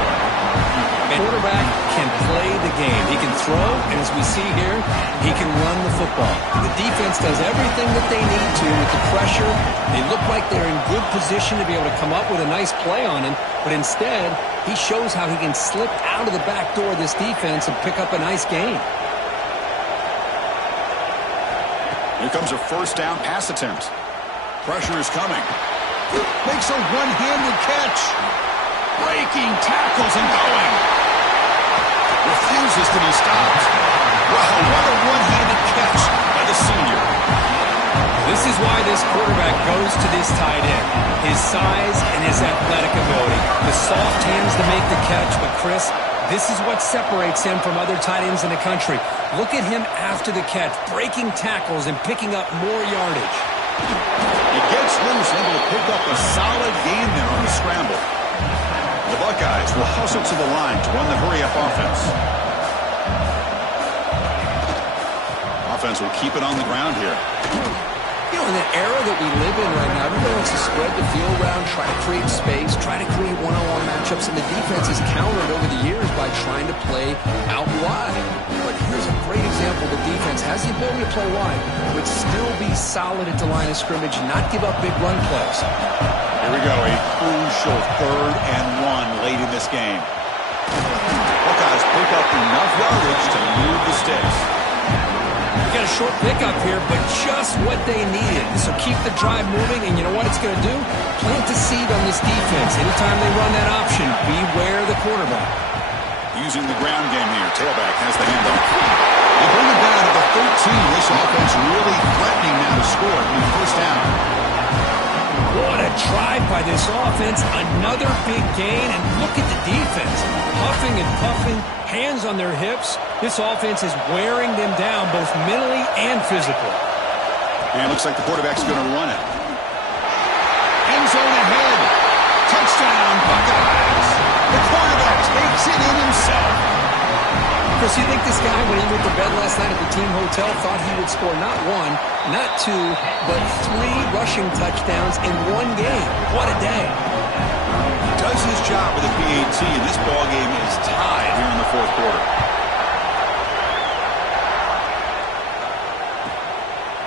And quarterback can play the game. He can throw, and as we see here, he can run the football. The defense does everything that they need to with the pressure. They look like they're in good position to be able to come up with a nice play on him, but instead, he shows how he can slip out of the back door of this defense and pick up a nice gain. Here comes a first down pass attempt. Pressure is coming. Makes a one-handed catch. Breaking tackles and going. Refuses to be stopped. Wow, what a one-handed catch by the senior. This This is why this quarterback goes to this tight end. His size and his athletic ability. The soft hands to make the catch, but Chris, this is what separates him from other tight ends in the country. Look at him after the catch, breaking tackles and picking up more yardage. He gets loose, able to pick up a solid gain there on the scramble. The Buckeyes will hustle to the line to run the hurry-up offense. Offense will keep it on the ground here. You know, in the era that we live in right now, everybody wants to spread the field around, try to create space, try to create one-on-one matchups, and the defense has countered over the years by trying to play out wide. But here's a great example. The defense has the ability to play wide, but still be solid at the line of scrimmage, not give up big run plays. Here we go, a crucial 3rd and 1 late in this game. Buckeyes pick up enough yardage to move the sticks. Got a short pickup here, but just what they needed. So keep the drive moving, and you know what it's going to do? Plant the seed on this defense. Anytime they run that option, beware the quarterback. Using the ground game here. Tailback has the handoff. They bring it down to the 13. This offense really threatening now to score in the first down. What a drive by this offense. Another big gain, and look at the defense. Huffing and puffing, hands on their hips. This offense is wearing them down both mentally and physically. And it looks like the quarterback's going to run it. End zone ahead. Touchdown, Buckeyes. The quarterback takes it in himself. Chris, you think this guy, when he went to bed last night at the team hotel, thought he would score not 1, not 2, but 3 rushing touchdowns in one game? What a day. Does his job with a PAT, and this ball game is tied here in the 4th quarter.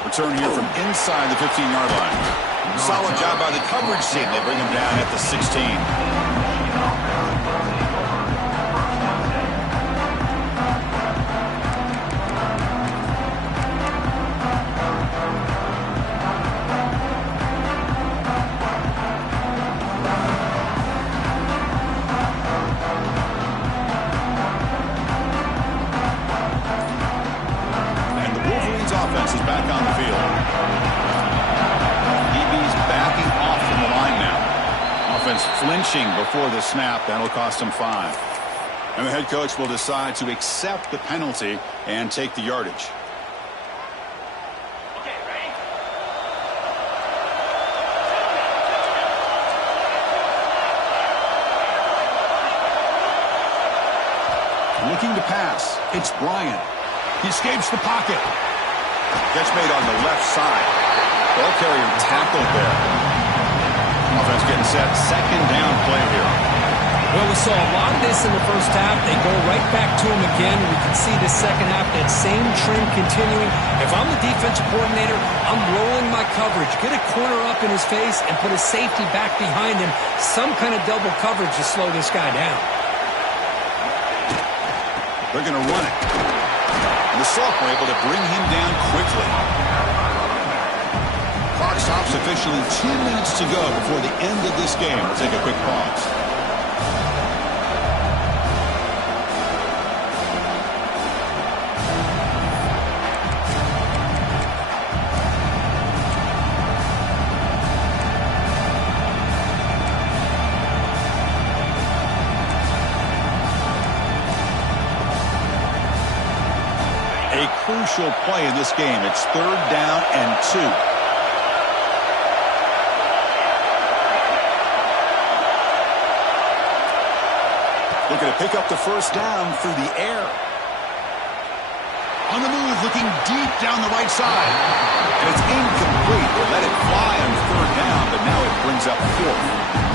Return here from inside the 15-yard line. Solid job by the coverage team. They bring him down at the 16. Offense is back on the field. DB's backing off from the line now. Offense flinching before the snap. That'll cost him 5. And the head coach will decide to accept the penalty and take the yardage. Looking to pass. It's Bryant. He escapes the pocket. Catch made on the left side. Ball carrier tackled there. Offense getting set. 2nd down play here. Well, we saw a lot of this in the first half. They go right back to him again. We can see the second half, that same trend continuing. If I'm the defensive coordinator, I'm rolling my coverage. Get a corner up in his face and put a safety back behind him. Some kind of double coverage to slow this guy down. They're going to run it. The sophomore able to bring him down quickly. Clock stops officially 2 minutes to go before the end of this game. We'll take a quick pause. A crucial play in this game. It's 3rd down and 2. Looking to pick up the first down through the air. On the move, looking deep down the right side. And it's incomplete. They let it fly on 3rd down, but now it brings up 4th.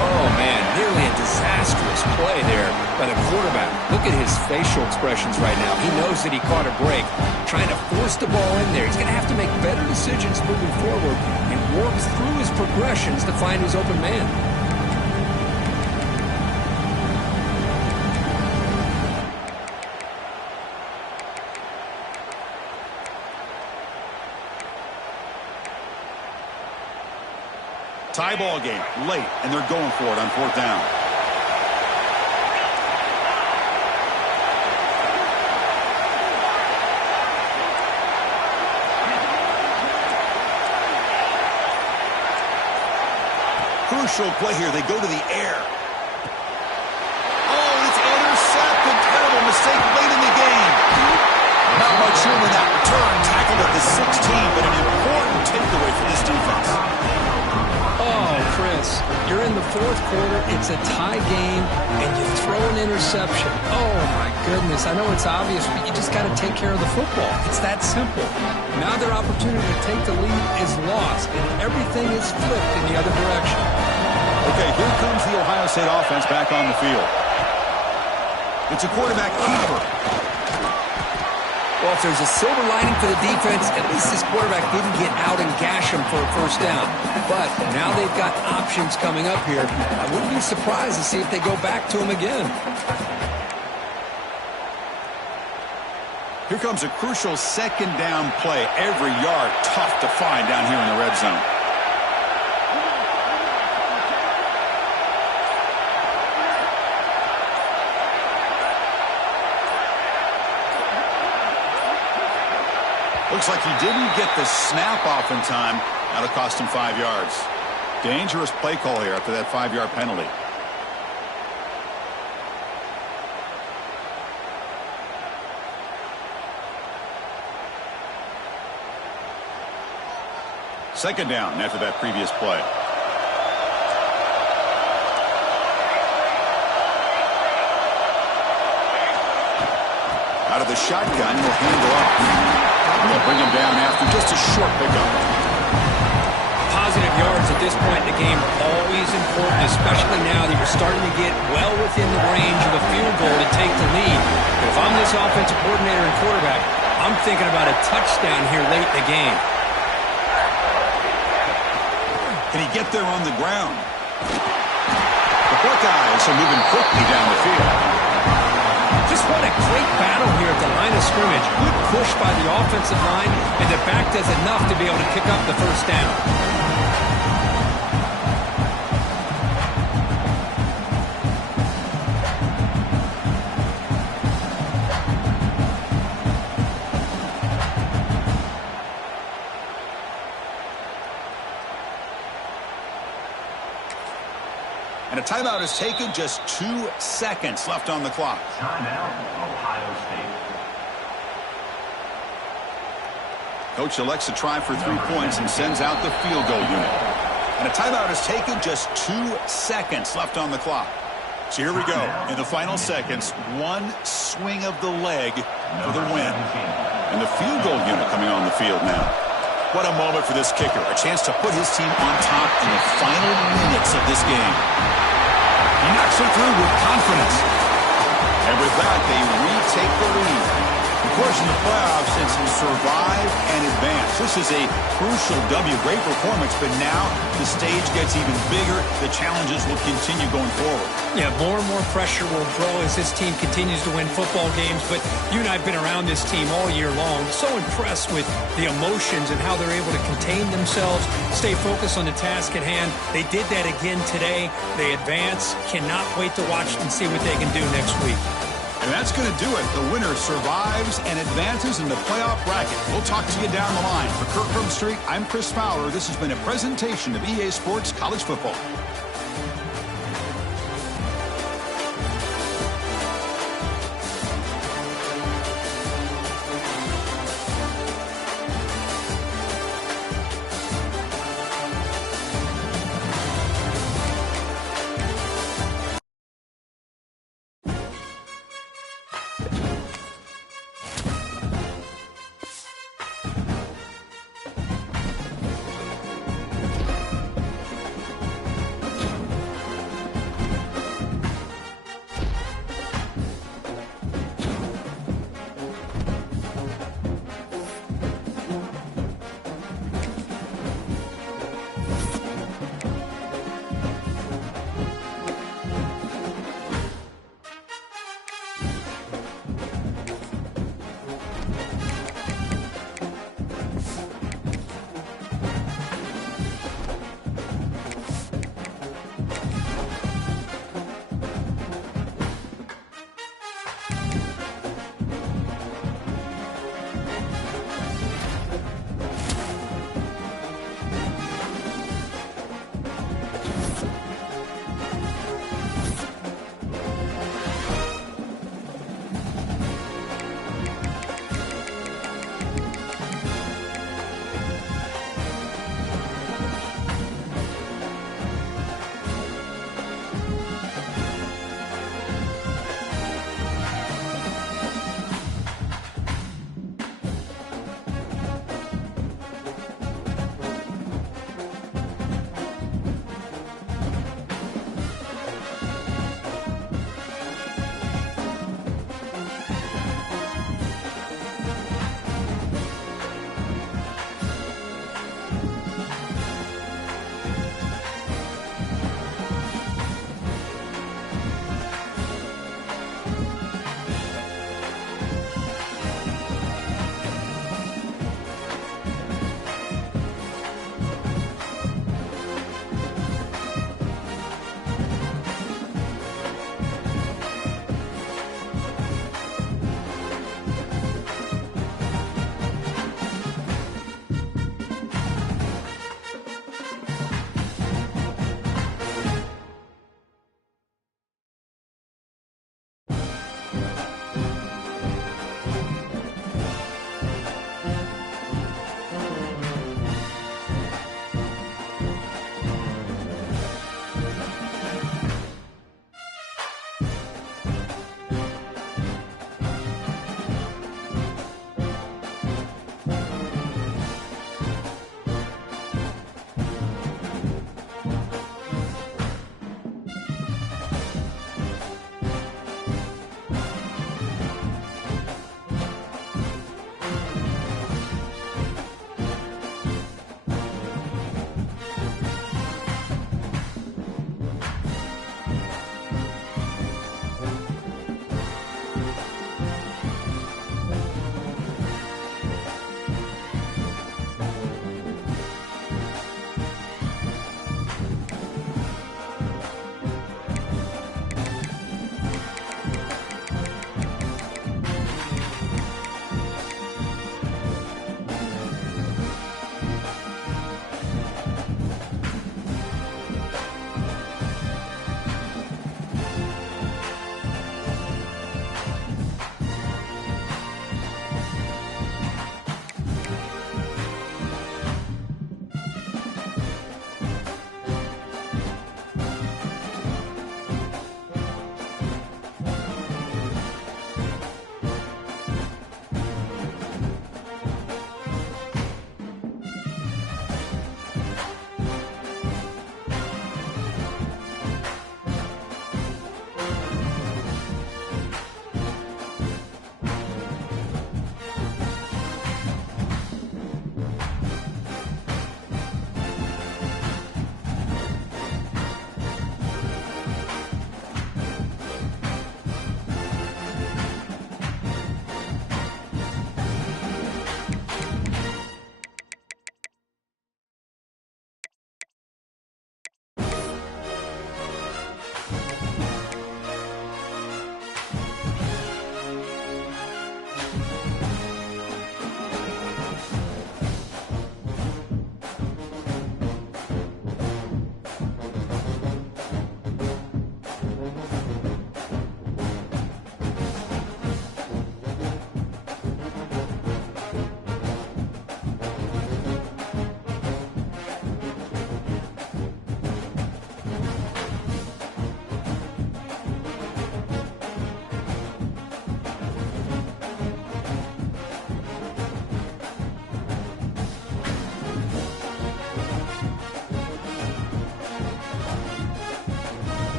Oh, man, nearly a disastrous play there by the quarterback. Look at his facial expressions right now. He knows that he caught a break, trying to force the ball in there. He's going to have to make better decisions moving forward and work through his progressions to find his open man. Tie ball game late, and they're going for it on 4th down. crucial play here. They go to the air. Oh, it's intercepted. Terrible mistake late in the game. Not much room in that return. Tackled at the 16, but an important takeaway for this defense. Oh, Chris, you're in the fourth quarter. It's a tie game, and you throw an interception. Oh, my goodness. I know it's obvious, but you just got to take care of the football. It's that simple. Now their opportunity to take the lead is lost, and everything is flipped in the other direction. Okay, here comes the Ohio State offense back on the field. It's a quarterback keeper. Well, if there's a silver lining for the defense, at least this quarterback didn't get out and gash him for a first down. But now they've got options coming up here. I wouldn't be surprised to see if they go back to him again. Here comes a crucial second down play. Every yard tough to find down here in the red zone. Looks like he didn't get the snap off in time. That'll cost him 5 yards. Dangerous play call here after that 5-yard penalty. Second down after that previous play. Out of the shotgun, will handle up. They'll bring him down after just a short pickup. Positive yards at this point in the game, always important, especially now that you're starting to get well within the range of a field goal to take the lead. But if I'm this offensive coordinator and quarterback, I'm thinking about a touchdown here late in the game. Can he get there on the ground? The Buckeyes are moving quickly down the field. Just what a great battle here at the line of scrimmage. Good push by the offensive line, and the back does enough to be able to pick up the first down. And a timeout is taken, just 2 seconds left on the clock. Timeout, Ohio State. Coach elects to try for 3 points and sends out the field goal unit. And a timeout is taken, just 2 seconds left on the clock. So here we go. In the final seconds, one swing of the leg for the win. And the field goal unit coming on the field now. What a moment for this kicker. A chance to put his team on top in the final minutes of this game. He knocks it through with confidence. And with that, they retake the lead. Of course, in the playoffs, it's survive and advance. This is a crucial W. Great performance, but now the stage gets even bigger. The challenges will continue going forward. Yeah, more and more pressure will grow as this team continues to win football games. But you and I have been around this team all year long. So impressed with the emotions and how they're able to contain themselves, stay focused on the task at hand. They did that again today. They advance. Cannot wait to watch and see what they can do next week. And that's going to do it. The winner survives and advances in the playoff bracket. We'll talk to you down the line. For Kirk Herbstreit, I'm Chris Fowler. This has been a presentation of EA Sports College Football.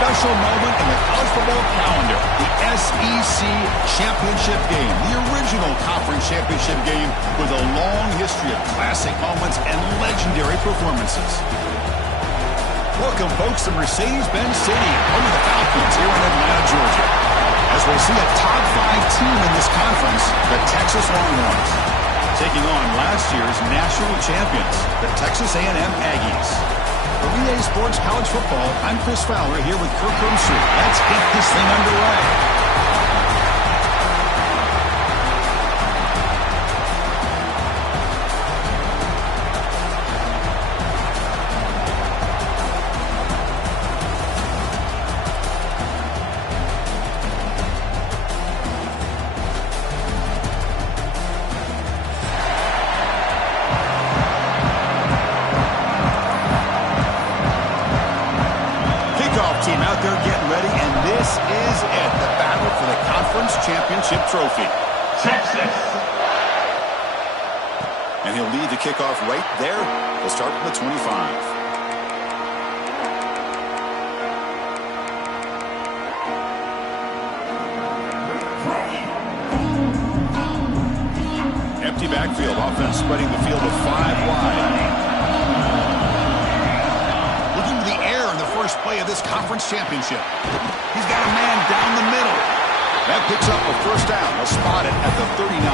special moment in the college football calendar, the SEC championship game, the original conference championship game with a long history of classic moments and legendary performances. Welcome, folks, to Mercedes-Benz Stadium, home of the Falcons here in Atlanta, Georgia. As we'll see a top 5 team in this conference, the Texas Longhorns, taking on last year's national champions, the Texas A&M Aggies. For EA Sports College Football, I'm Chris Fowler here with Kirk Rumstree. Let's get this thing underway. Team out there getting ready, and this is it, the battle for the conference championship trophy. Texas. And he'll lead the kickoff right there. He'll start from the 25. Empty backfield, offense spreading the field with 5 wide. First play of this conference championship. He's got a man down the middle. That picks up a first down. He'll spot it at the 39.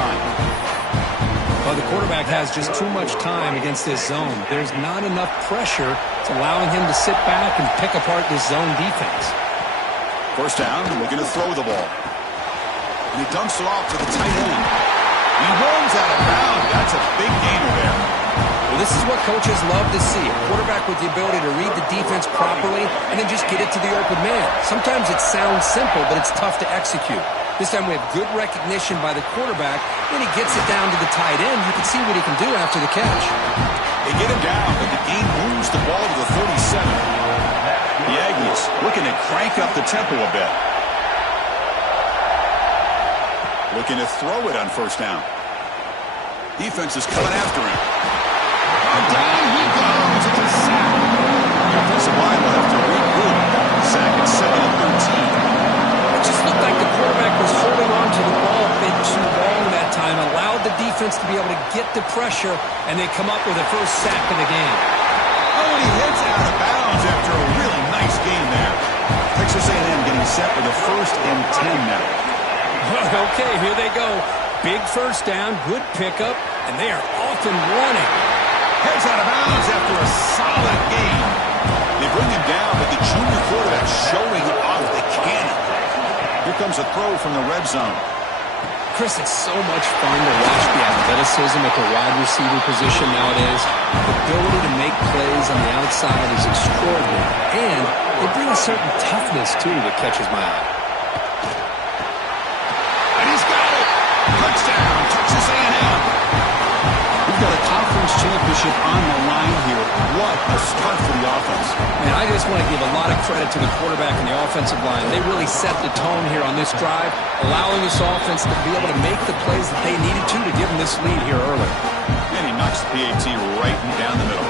Well, the quarterback has just too much time against this zone. There's not enough pressure. It's allowing him to sit back and pick apart this zone defense. First down, looking to throw the ball. And he dumps it off to the tight end. He rolls out of bounds. That's a big gainer there. Well, this is what coaches love to see. A quarterback with the ability to read the defense properly and then just get it to the open man. Sometimes it sounds simple, but it's tough to execute. This time we have good recognition by the quarterback. When he gets it down to the tight end, you can see what he can do after the catch. They get him down, but the game moves the ball to the 37. The Aggies looking to crank up the tempo a bit. Looking to throw it on first down. Defense is coming after him. Down he goes. It's a sack. The offensive line will have to regroup. Sack at 7-13. It just looked like the quarterback was holding on to the ball a bit too long that time, allowed the defense to be able to get the pressure, and they come up with a first sack of the game. Oh, and he hits out of bounds after a really nice game there. Texas A&M getting set with a 1st and 10 now. Okay, here they go. Big first down, good pickup, and they are off and running. Heads out of bounds after a solid game. They bring him down, but the junior quarterback showing off the cannon. Here comes a throw from the red zone. Chris, it's so much fun to watch the athleticism at the wide receiver position nowadays. The ability to make plays on the outside is extraordinary, and they bring a certain toughness, too, that catches my eye. And he's got it! Touchdown, Texas A&M! We've got a conference championship on the line here. What a start for the offense. And I just want to give a lot of credit to the quarterback and the offensive line. They really set the tone here on this drive, allowing this offense to be able to make the plays that they needed to give them this lead here early. And he knocks the PAT right down the middle.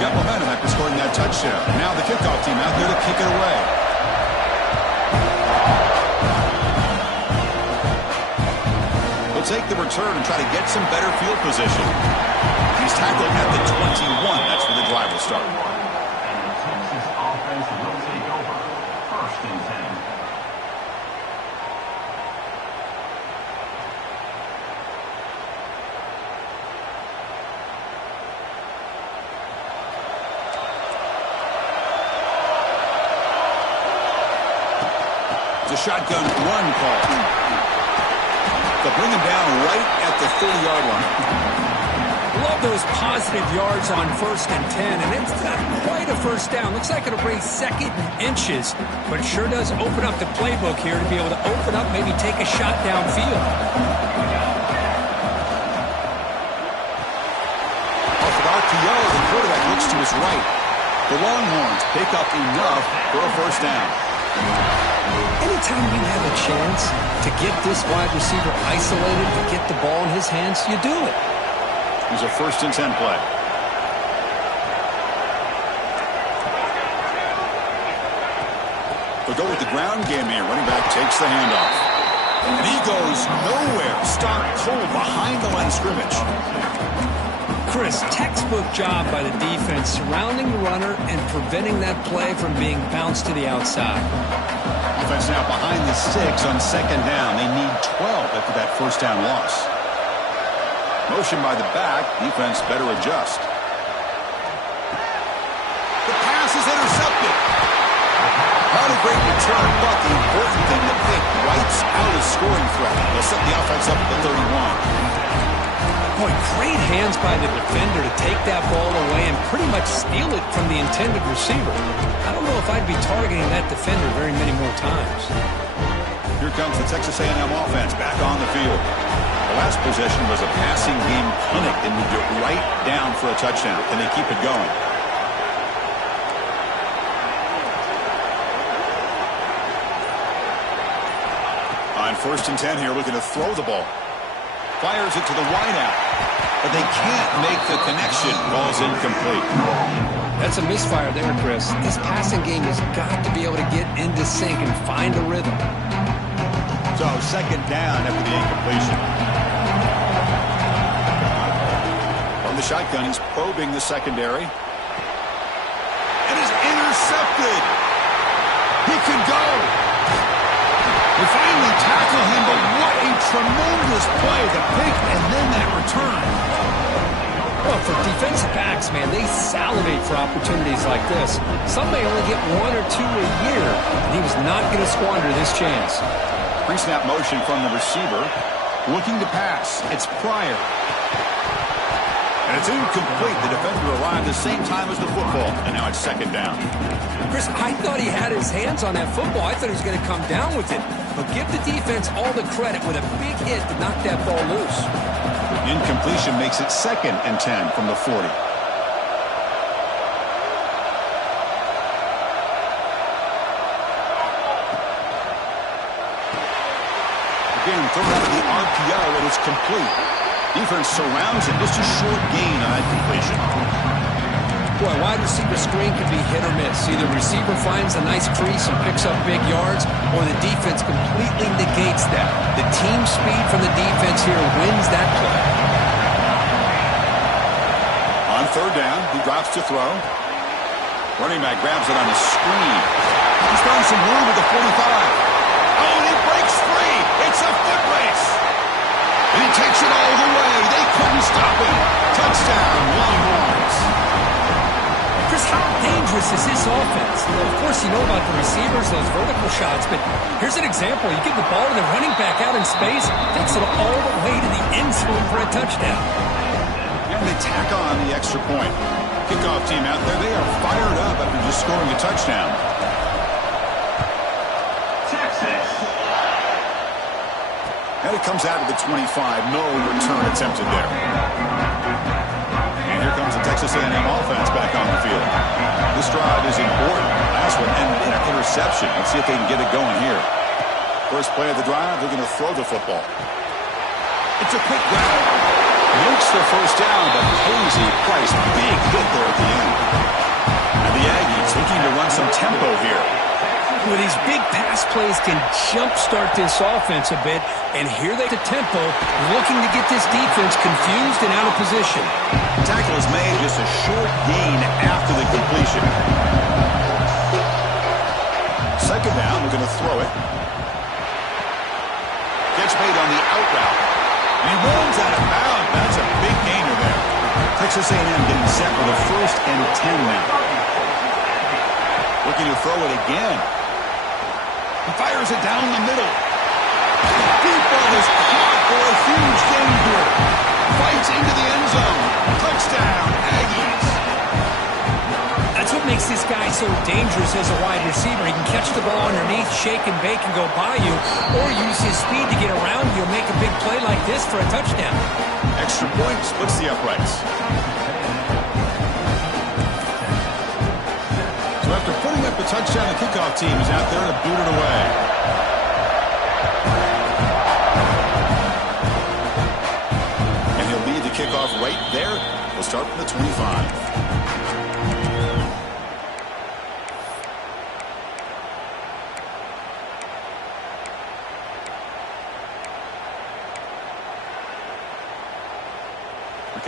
Got momentum after scoring that touchdown. And now the kickoff team out there to kick it away. He'll take the return and try to get some better field position. He's tackled at the 21. That's where the drive will start. And the Texas offense will take over 1st and 10. It's a shotgun run call. They'll bring him down right at the 30-yard line. Love those positive yards on 1st and 10, and it's not quite a first down. Looks like it'll bring 2nd and inches, but it sure does open up the playbook here to be able to open up, maybe take a shot downfield. Off of RPO, the quarterback looks to his right. The Longhorns pick up enough for a first down. Anytime you have a chance to get this wide receiver isolated, to get the ball in his hands, you do it. Here's a 1st and 10 play. They'll go with the ground game here. Running back takes the handoff. And he goes nowhere. Stopped cold behind the line of scrimmage. Chris, textbook job by the defense surrounding the runner and preventing that play from being bounced to the outside. Offense now behind the 6 on second down. They need 12 after that first down loss. Motion by the back. Defense better adjust. The pass is intercepted. Not a great return, but the important thing, the pick wipes out a scoring threat. They'll set the offense up at the 31. Boy, great hands by the defender to take that ball away and pretty much steal it from the intended receiver. I don't know if I'd be targeting that defender very many more times. Here comes the Texas A&M offense back on the field. The last possession was a passing game clinic. They moved it right down for a touchdown. Can they keep it going? On 1st and 10 here, looking to throw the ball. Fires it to the wideout, but they can't make the connection. Ball's incomplete. That's a misfire there, Chris. This passing game has got to be able to get into sync and find a rhythm. So, second down after the incompletion. From the shotgun, he's probing the secondary. And is intercepted. He could go. They finally tackle him, but what a tremendous play. The pick and then that return. Well, for defensive backs, man, they salivate for opportunities like this. Some may only get 1 or 2 a year, and he was not going to squander this chance. Pre-snap motion from the receiver. Looking to pass. It's Pryor. And it's incomplete. The defender arrived the same time as the football, and now it's second down. Chris, I thought he had his hands on that football. I thought he was going to come down with it. But give the defense all the credit with a big hit to knock that ball loose. Incompletion makes it 2nd and 10 from the 40. Again, thrown out of the RPO, and it's complete. Defense surrounds him. Just a short gain on that completion. Boy, wide receiver screen can be hit or miss. Either receiver finds a nice crease and picks up big yards, or the defense completely negates that. The team speed from the defense here wins that play. On 3rd down, he drops to throw. Running back grabs it on a screen. He's found some room at the 45. Oh, and he breaks free. It's a foot race. And he takes it all the way. They couldn't stop him. Touchdown, Longhorns. Chris, how dangerous is this offense? Of course, you know about the receivers, those vertical shots, but here's an example. You give the ball to the running back out in space, takes it all the way to the end zone for a touchdown. And they tack on the extra point. Kickoff team out there, they are fired up after just scoring a touchdown. Texas. And it comes out of the 25. No return attempted there. And here comes the Texas A&M offense back on the field. This drive is important. Last one ended in an interception. Let's see if they can get it going here. First play of the drive, they're going to throw the football. It's a quick grab. Makes the first down, but pays a price. Big hit there at the end. And the Aggies looking to run some tempo here. Well, these big pass plays can jumpstart this offense a bit, and here they to tempo, looking to get this defense confused and out of position. Tackle is made, just a short gain after the completion. Second down, we're going to throw it. Catch made on the out route. And he runs out of bounds. That's a big gainer there. Texas A&M getting set for the 1st and 10 now. Looking to throw it again. He fires it down the middle. Deep ball is caught for a huge gain here. Fights into the end zone. Touchdown, Aggies. That's what makes this guy so dangerous as a wide receiver. He can catch the ball underneath, shake and bake and go by you, or use his speed to get around you and make a big play like this for a touchdown. Extra point splits the uprights. So after putting up the touchdown, the kickoff team is out there to boot it away. And he'll lead the kickoff right there. We'll start from the 25.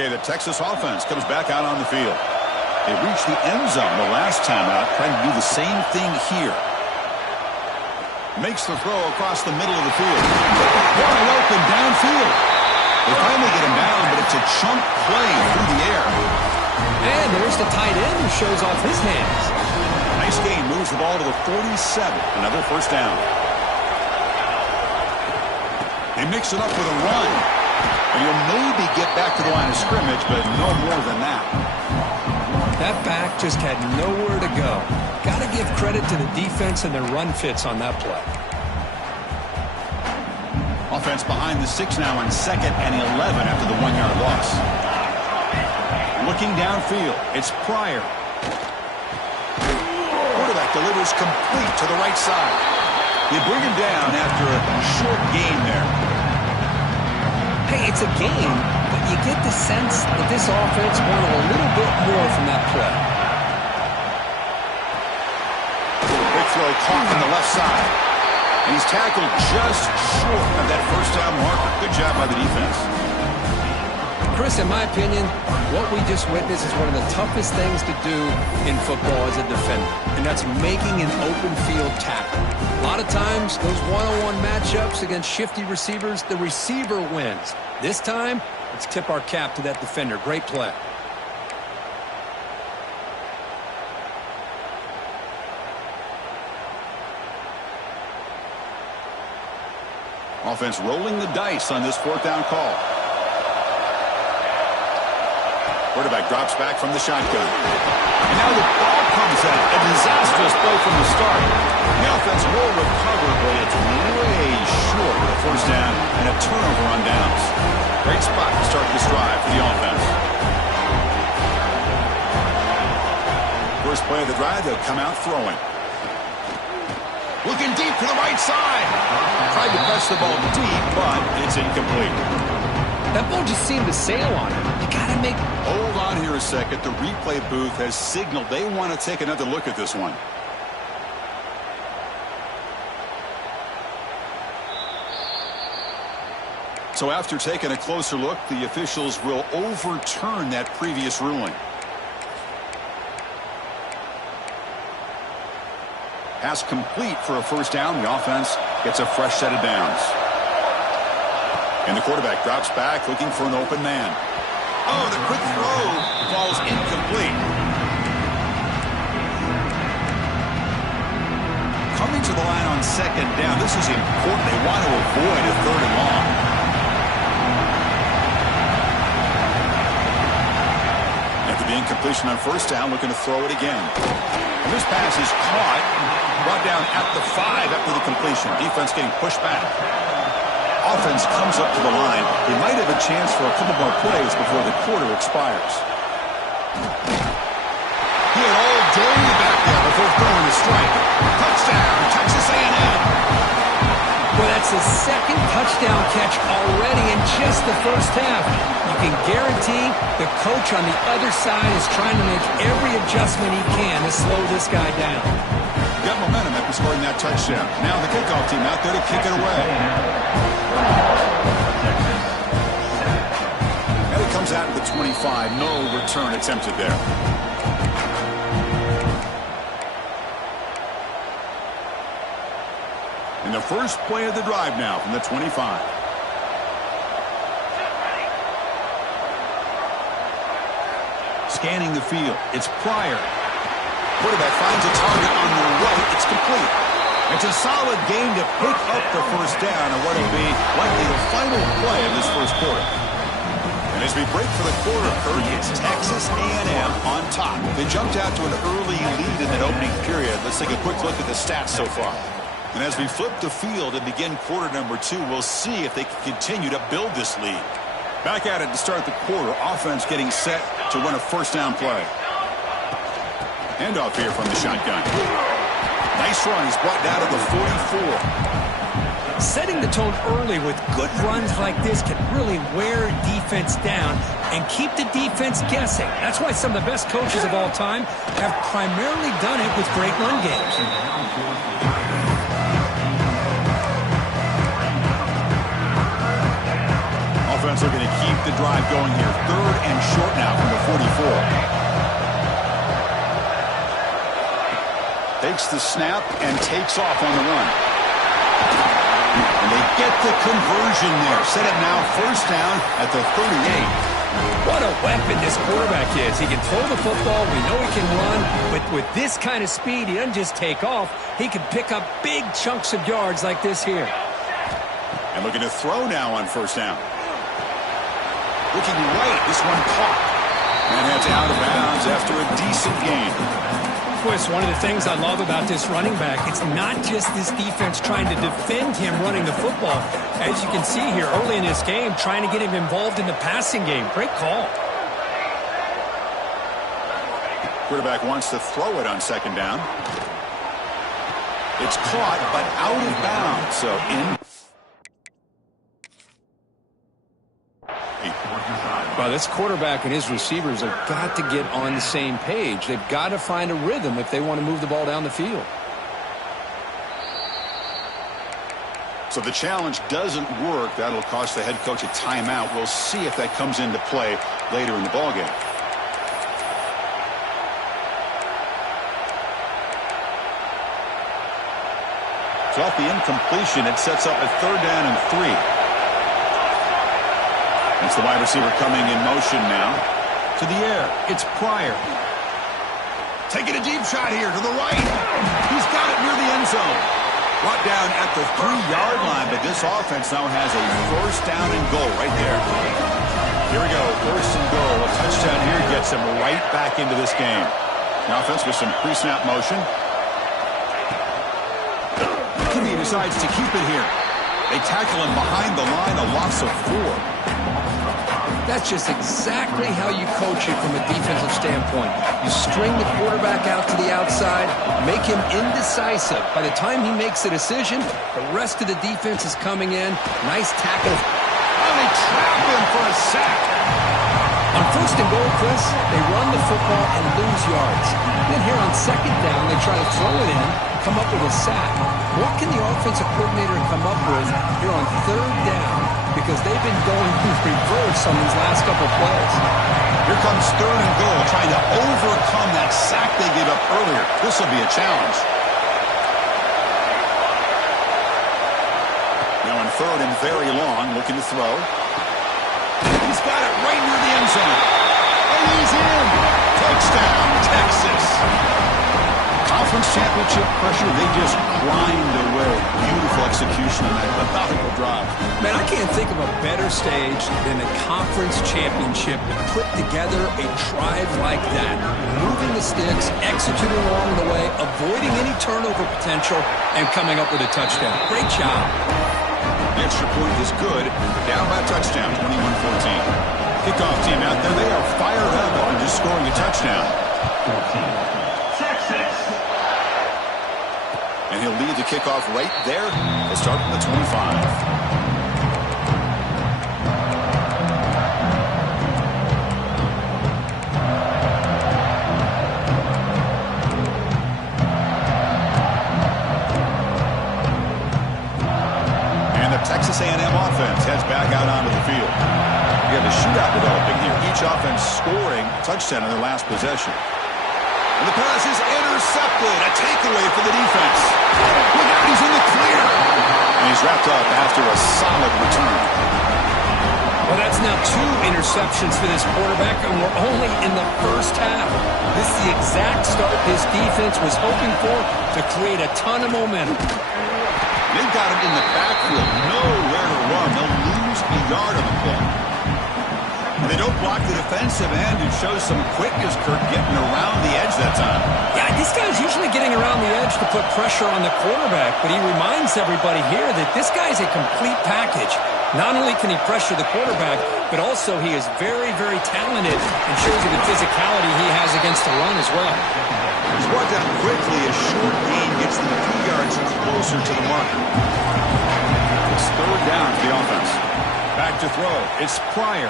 Okay, the Texas offense comes back out on the field. They reached the end zone the last time out, trying to do the same thing here. Makes the throw across the middle of the field. Wide open downfield. They finally get him down, but it's a chunk play through the air. And there's the tight end who shows off his hands. Nice gain, moves the ball to the 47. Another first down. They mix it up with a run. And you'll maybe get back to the line of scrimmage, but no more than that. That back just had nowhere to go. Got to give credit to the defense and their run fits on that play. Offense behind the 6 now on 2nd and 11 after the 1-yard loss. Looking downfield, it's Pryor. Quarterback delivers complete to the right side. They bring him down after a short gain there. Hey, it's a game, but you get the sense that this offense wanted a little bit more from that play. Big throw caught on the left side. And he's tackled just short of that first down marker. Good job by the defense. Chris, in my opinion, what we just witnessed is one of the toughest things to do in football as a defender, and that's making an open field tackle. A lot of times, those one-on-one matchups against shifty receivers, the receiver wins. This time, let's tip our cap to that defender. Great play. Offense rolling the dice on this 4th down call. Quarterback drops back from the shotgun. And now the ball comes out. A disastrous play from the start. The offense will recover, but it's way short of the first down and a turnover on downs. Great spot to start this drive for the offense. First play of the drive, they'll come out throwing. Looking deep to the right side. Tried to press the ball deep, but it's incomplete. That ball just seemed to sail on him. You got to make... Hold on here a second. The replay booth has signaled they want to take another look at this one. So after taking a closer look, the officials will overturn that previous ruling. Pass complete for a first down. The offense gets a fresh set of downs. And the quarterback drops back looking for an open man. Oh, the quick throw falls incomplete. Coming to the line on 2nd down. This is important. They want to avoid a 3rd and long. After the incompletion on first down, looking to throw it again. And this pass is caught, brought down at the 5 after the completion. Defense getting pushed back. Offense comes up to the line. They might have a chance for a couple more plays before the quarter expires. He had all day back there before throwing the strike. Touchdown, Texas A&M. Well, that's his 2nd touchdown catch already in just the first half. You can guarantee the coach on the other side is trying to make every adjustment he can to slow this guy down. Got momentum after scoring that touchdown. Now the kickoff team out there to kick it away. And it comes out to the 25. No return attempted there. And the first play of the drive now from the 25. Scanning the field. It's Pryor. Quarterback finds a target on the right. It's complete. It's a solid game to pick up the first down on what will be likely the final play of this first quarter. And as we break for the quarter, Kurt, it's Texas A&M on top. They jumped out to an early lead in that opening period. Let's take a quick look at the stats so far. And as we flip the field and begin quarter number 2, we'll see if they can continue to build this lead. Back at it to start the quarter. Offense getting set to run a first down play. Handoff here from the shotgun. Nice run. He's brought down to the 44. Setting the tone early with good runs like this can really wear defense down and keep the defense guessing. That's why some of the best coaches of all time have primarily done it with great run games. offense looking to keep the drive going here. 3rd and short now from the 44. Takes the snap and takes off on the run. And they get the conversion there. Set it now 1st down at the 38. What a weapon this quarterback is. He can throw the football. We know he can run. But with this kind of speed, he doesn't just take off. He can pick up big chunks of yards like this here. And looking to throw now on 1st down. Looking right. This one caught. And heads out of bounds after a decent gain. Chris, one of the things I love about this running back, it's not just this defense trying to defend him running the football. As you can see here early in this game, trying to get him involved in the passing game. Great call. Quarterback wants to throw it on 2nd down. It's caught, but out of bounds. So in. Well, this quarterback and his receivers have got to get on the same page. They've got to find a rhythm if they want to move the ball down the field. So the challenge doesn't work. That'll cost the head coach a timeout. We'll see if that comes into play later in the ballgame. So off the incompletion, it sets up a 3rd down and 3. It's the wide receiver coming in motion now. To the air. It's Pryor. Taking a deep shot here to the right. He's got it near the end zone. Brought down at the 3-yard line, but this offense now has a 1st down and goal right there. Here we go. 1st and goal. A touchdown here gets him right back into this game. The offense with some pre-snap motion. He decides to keep it here. They tackle him behind the line, a loss of 4. That's just exactly how you coach it from a defensive standpoint. You string the quarterback out to the outside, make him indecisive. By the time he makes a decision, the rest of the defense is coming in. Nice tackle. Oh, they trap him for a sack. On 1st and goal, Chris, they run the football and lose yards. Then here on 2nd down, they try to throw it in, come up with a sack. What can the offensive coordinator come up with here on 3rd down? Because they've been going in reverse on these last couple of plays. Here comes 3rd and goal, trying to overcome that sack they gave up earlier. This will be a challenge. Now on 3rd and very long, looking to throw. He's got it right near the end zone. And he's in. Touchdown, Texas. Conference championship pressure, they just grind away. Beautiful execution on that methodical drive. Man, I can't think of a better stage than the conference championship to put together a drive like that. Moving the sticks, executing along the way, avoiding any turnover potential, and coming up with a touchdown. Great job. The extra point is good. Down by a touchdown, 21-14. Kickoff team out there, they are fired up after just scoring a touchdown. 14. Texas. And he'll lead the kickoff right there. They'll start from the 25. Texas A&M offense heads back out onto the field. We have a shootout developing here. Each offense scoring a touchdown in their last possession. And the pass is intercepted. A takeaway for the defense. Look out, he's in the clear. And he's wrapped up after a solid return. Well, that's now 2 interceptions for this quarterback, and we're only in the first half. This is the exact start this defense was hoping for to create a ton of momentum. They've got him in the backfield, nowhere to run. They'll lose a yard on the play. And they don't block the defensive end. It shows some quickness, Kirk, getting around the edge that time. Yeah, this guy's usually getting around the edge to put pressure on the quarterback, but he reminds everybody here that this guy's a complete package. Not only can he pressure the quarterback, but also he is very, very talented and shows you the physicality he has against the run as well. He's brought down quickly. A short gain gets them a few yards closer to the mark. It's 3rd down for the offense. Back to throw. It's Pryor.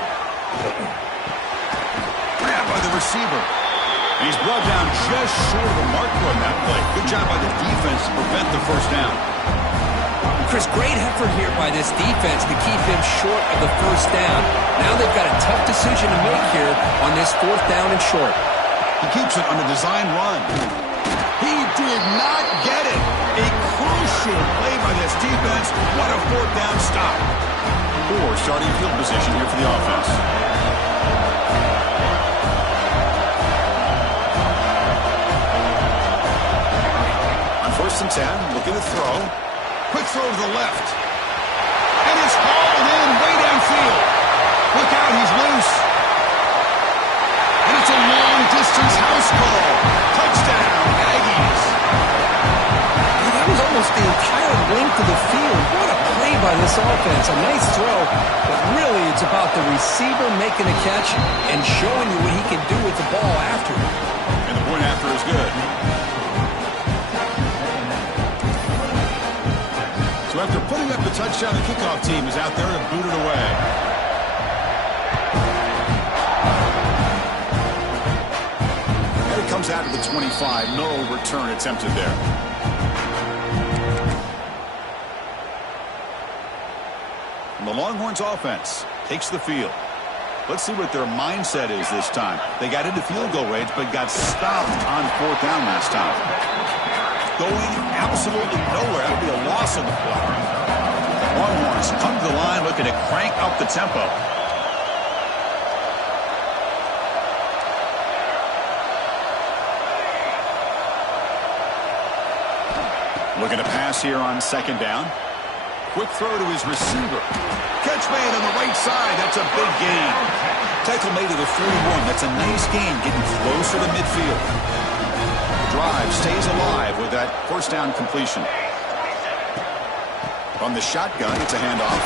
Grabbed by the receiver. And he's brought down just short of the marker on that play. Good job by the defense to prevent the 1st down. Chris, great effort here by this defense to keep him short of the first down. Now they've got a tough decision to make here on this 4th down and short. He keeps it on a design run. He did not get it. A crucial play by this defense. What a 4th down stop. Poor starting field position here for the offense. On 1st and 10, looking to throw. Quick throw to the left. And it's hauled in way downfield. Look out, he's loose. And it's a long-distance house call. Touchdown, Aggies. That was almost the entire length of the field. What a play by this offense. A nice throw, but really it's about the receiver making a catch and showing you what he can do with the ball after it. And the point after is good. So after putting up the touchdown, the kickoff team is out there to boot it away. And it comes out of the 25. No return attempted there. And the Longhorns offense takes the field. Let's see what their mindset is this time. They got into field goal range, but got stopped on 4th down last time. Going absolutely nowhere. That would be a loss on the play. Longhorns come to the line looking to crank up the tempo. Looking to pass here on 2nd down. Quick throw to his receiver. Catch made on the right side. That's a big gain. Tackle made to the 41. That's a nice gain, getting closer to midfield. The drive stays alive with that 1st down completion. From the shotgun, it's a handoff.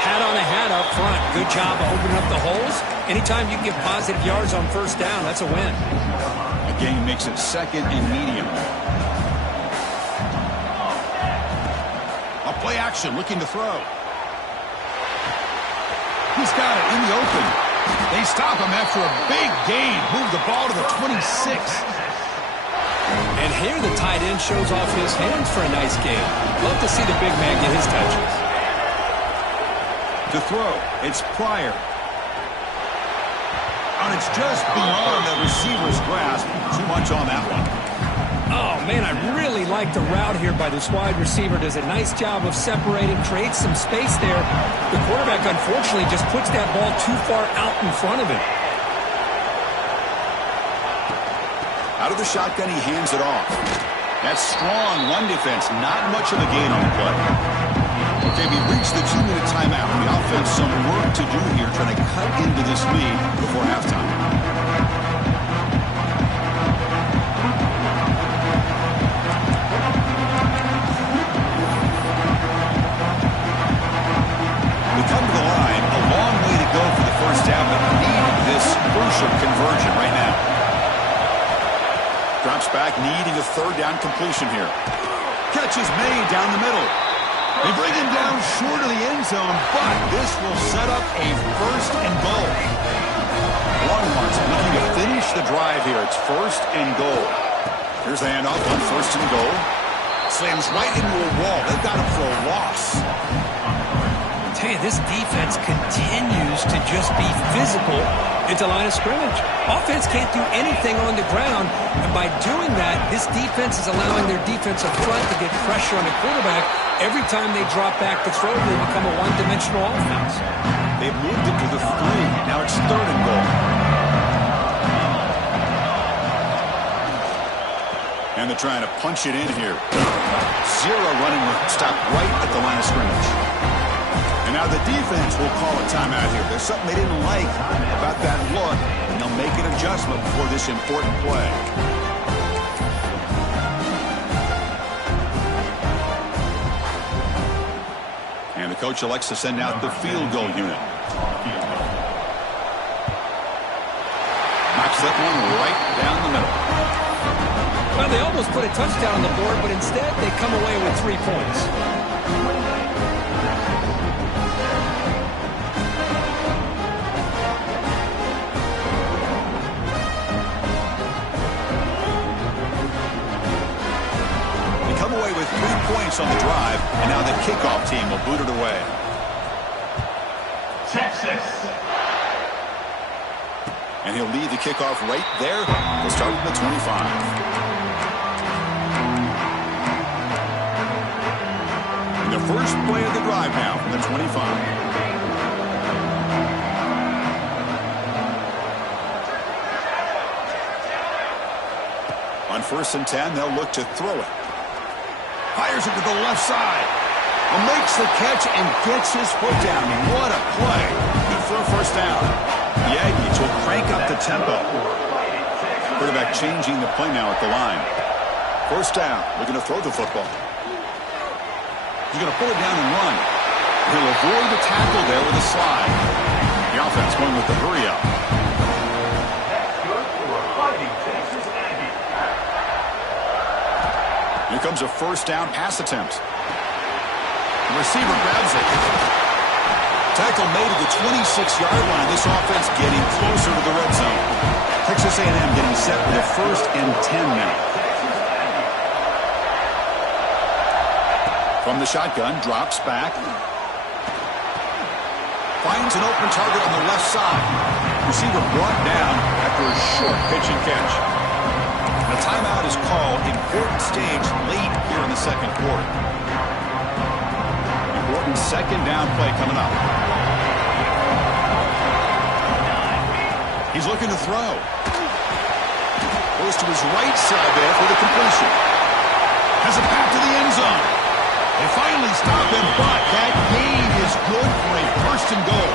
Hat on a hat up front. Good job of opening up the holes. Anytime you can get positive yards on 1st down, that's a win. The gain makes it 2nd and medium. Play action, looking to throw. He's got it in the open. They stop him after a big gain. Move the ball to the 26. And here the tight end shows off his hands for a nice gain. Love to see the big man get his touches. To throw, it's Pryor. And it's just beyond the receiver's grasp. Too much on that one. Oh, man, I really like the route here by this wide receiver. Does a nice job of separating, creates some space there. The quarterback, unfortunately, just puts that ball too far out in front of him. Out of the shotgun, he hands it off. That's strong run defense. Not much of a gain on the play. Okay, we reached the 2-minute timeout. The offense some work to do here, trying to cut into this lead before halftime. Come to the line, a long way to go for the 1st down, but need this crucial conversion right now. Drops back, needing a 3rd down completion here. Catch is made down the middle. They bring him down short of the end zone, but this will set up a 1st and goal. Longhorns looking to finish the drive here. It's 1st and goal. Here's the handoff on 1st and goal. Slams right into a wall. They've got him for a loss. Hey, this defense continues to just be physical at the line of scrimmage. Offense can't do anything on the ground, and by doing that, this defense is allowing their defensive front to get pressure on the quarterback. Every time they drop back to throw, they become a one-dimensional offense. They've moved it to the 3. Now it's 3rd and goal. And they're trying to punch it in here. 0 running room. Stop right at the line of scrimmage. And now the defense will call a timeout here. There's something they didn't like about that look, and they'll make an adjustment for this important play. And the coach elects to send out the field goal unit. Knocks that one right down the middle. Well, they almost put a touchdown on the board, but instead they come away with 3 points. points on the drive, and now the kickoff team will boot it away. Texas. And he'll lead the kickoff right there. He'll start from the 25. And the first play of the drive now from the 25. On 1st and 10, they'll look to throw it. Fires it to the left side. And makes the catch and gets his foot down. What a play. Good for a first down. The Aggies will crank up the tempo. Quarterback changing the play now at the line. First down. Looking to throw the football. He's going to pull it down and run. He'll avoid the tackle there with a slide. The offense going with the hurry up. Here comes a first down pass attempt. The receiver grabs it. Tackle made at the 26-yard line. This offense getting closer to the red zone. Texas A&M getting set for the 1st and 10 now. From the shotgun, drops back. Finds an open target on the left side. Receiver brought down after a short pitch and catch. The timeout is called. Important stage late here in the second quarter. Important second down play coming up. He's looking to throw. Goes to his right side there for the completion. Has a path to the end zone. They finally stop him, but that gain is good for a 1st and goal.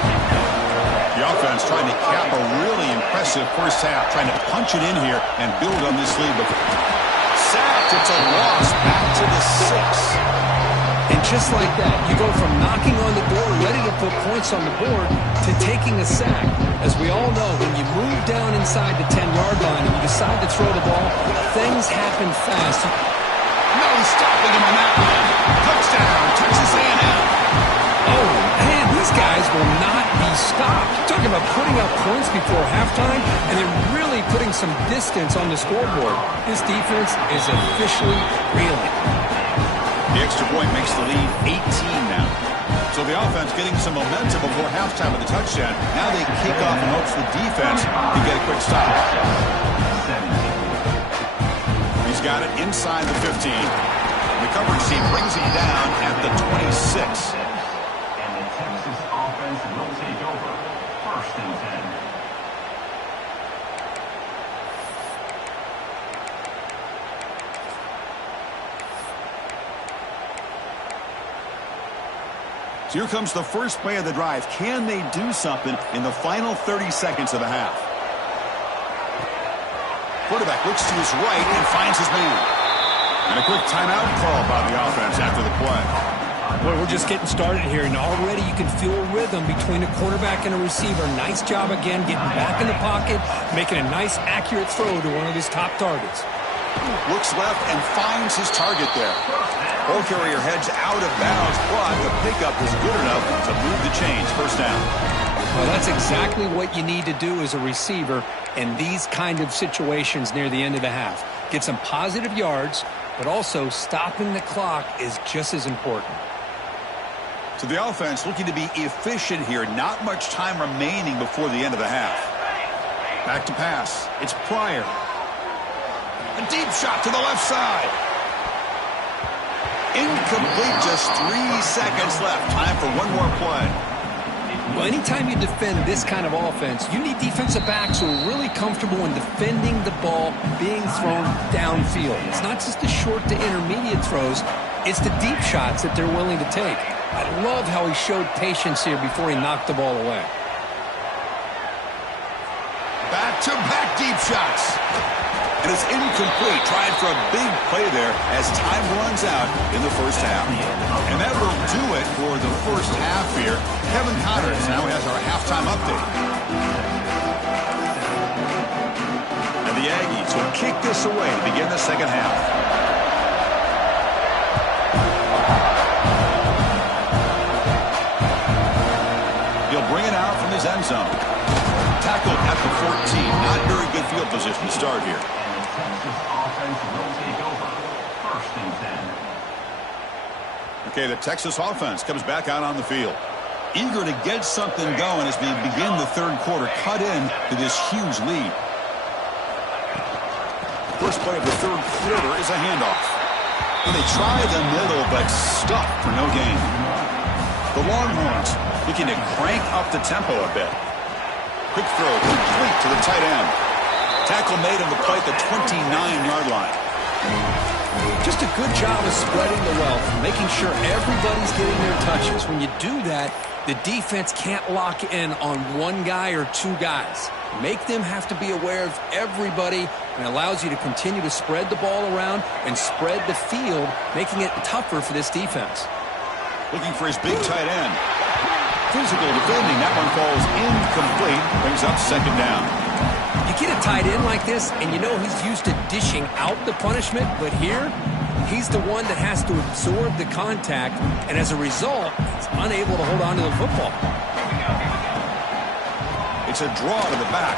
The offense trying to cap a really impressive first half, trying to punch it in here and build on this lead. Sacked, it's a loss, back to the 6. And just like that, you go from knocking on the door, ready to put points on the board, to taking a sack. As we all know, when you move down inside the 10-yard line and you decide to throw the ball, things happen fast. No stopping him on that one. Touchdown, Texas A&M. Oh, man, these guys will not be stopped. Talking about putting up points before halftime and then really putting some distance on the scoreboard. This defense is officially reeling. The extra point makes the lead 18 now. So the offense getting some momentum before halftime with the touchdown. Now they kick off in hopes the defense can get a quick stop. He's got it inside the 15. The coverage team brings him down at the 26. And the Texas offense will take over. 1st and 10. So here comes the first play of the drive. Can they do something in the final 30 seconds of the half? Quarterback looks to his right and finds his man. And a quick timeout call by the offense after the play. Boy, we're just getting started here, and already you can feel a rhythm between a quarterback and a receiver. Nice job again getting back in the pocket, making a nice, accurate throw to one of his top targets. Looks left and finds his target there. Ball carrier heads out of bounds, but the pickup is good enough to move the chains. First down. Well, that's exactly what you need to do as a receiver in these kind of situations near the end of the half. Get some positive yards, but also stopping the clock is just as important. So the offense looking to be efficient here. Not much time remaining before the end of the half. Back to pass. It's Pryor. A deep shot to the left side. Incomplete, just 3 seconds left. Time for one more play. Well, anytime you defend this kind of offense, you need defensive backs who are really comfortable in defending the ball being thrown downfield. It's not just the short to intermediate throws, it's the deep shots that they're willing to take. I love how he showed patience here before he knocked the ball away. Back-to-back deep shots. And it's incomplete. Trying for a big play there as time runs out in the first half. And that will do it for the first half here. Kevin Connors now has our halftime update. And the Aggies will kick this away to begin the second half. He'll bring it out from his end zone. Tackled at the 14. Not very good field position to start here. Texas offense will take over. 1st and 10. Okay, the Texas offense comes back out on the field. Eager to get something going as we begin the third quarter. Cut in to this huge lead. First play of the third quarter is a handoff. And they try the middle, but stuck for no gain. The Longhorns looking to crank up the tempo a bit. Quick throw complete to the tight end. Tackle made on the play at the 29-yard line. Just a good job of spreading the wealth, making sure everybody's getting their touches. When you do that, the defense can't lock in on one guy or two guys. Make them have to be aware of everybody, and allows you to continue to spread the ball around and spread the field, making it tougher for this defense. Looking for his big tight end. Physical defending. That one falls incomplete. Brings up second down. You get a tight end like this, and you know he's used to dishing out the punishment, but here, he's the one that has to absorb the contact, and as a result, he's unable to hold on to the football. It's a draw to the back.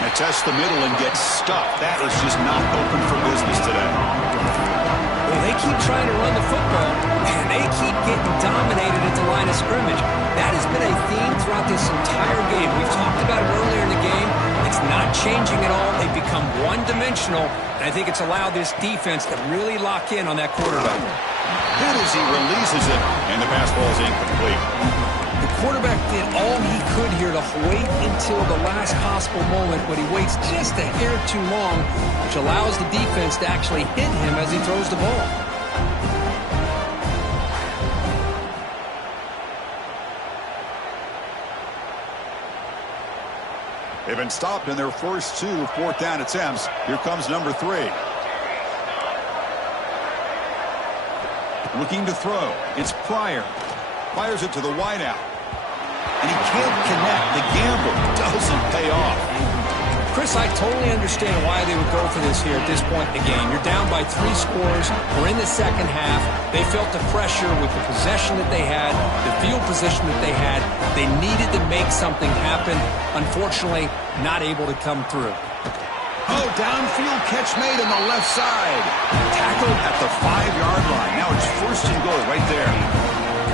And tests the middle and gets stuck. That is just not open for business today. Well, they keep trying to run the football, and they keep getting dominated at the line of scrimmage. That has been a theme throughout this entire game. We've talked about it earlier in the game. It's not changing at all. They've become one-dimensional, and I think it's allowed this defense to really lock in on that quarterback. Good as he releases it, and the pass ball is incomplete. The quarterback did all he could here to wait until the last possible moment, but he waits just a hair too long, which allows the defense to actually hit him as he throws the ball. They've been stopped in their first two fourth down attempts. Here comes number 3. Looking to throw. It's Pryor. Fires it to the wideout. And he can't connect. The gamble doesn't pay off. Chris, I totally understand why they would go for this here at this point in the game. You're down by 3 scores. We're in the second half. They felt the pressure with the possession that they had, the field position that they had. They needed to make something happen. Unfortunately, not able to come through. Oh, downfield catch made on the left side. Tackled at the 5-yard line. Now it's first and goal right there.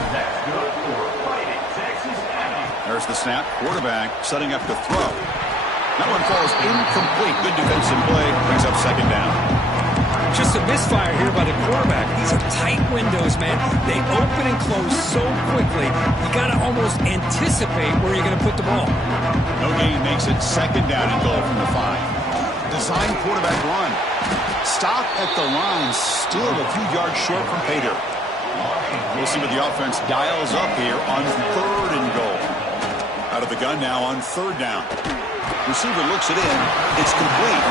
That's good for fighting Texas A&M. There's the snap. Quarterback setting up to throw. That one falls incomplete. Good defensive play. Brings up second down. Just a misfire here by the quarterback. These are tight windows, man. They open and close so quickly. You got to almost anticipate where you're going to put the ball. No gain makes it second down and goal from the 5. Design quarterback run. Stop at the line. Still a few yards short from pay dirt. We'll see what the offense dials up here on third and goal. Out of the gun now on third down. Receiver looks it in. It's complete.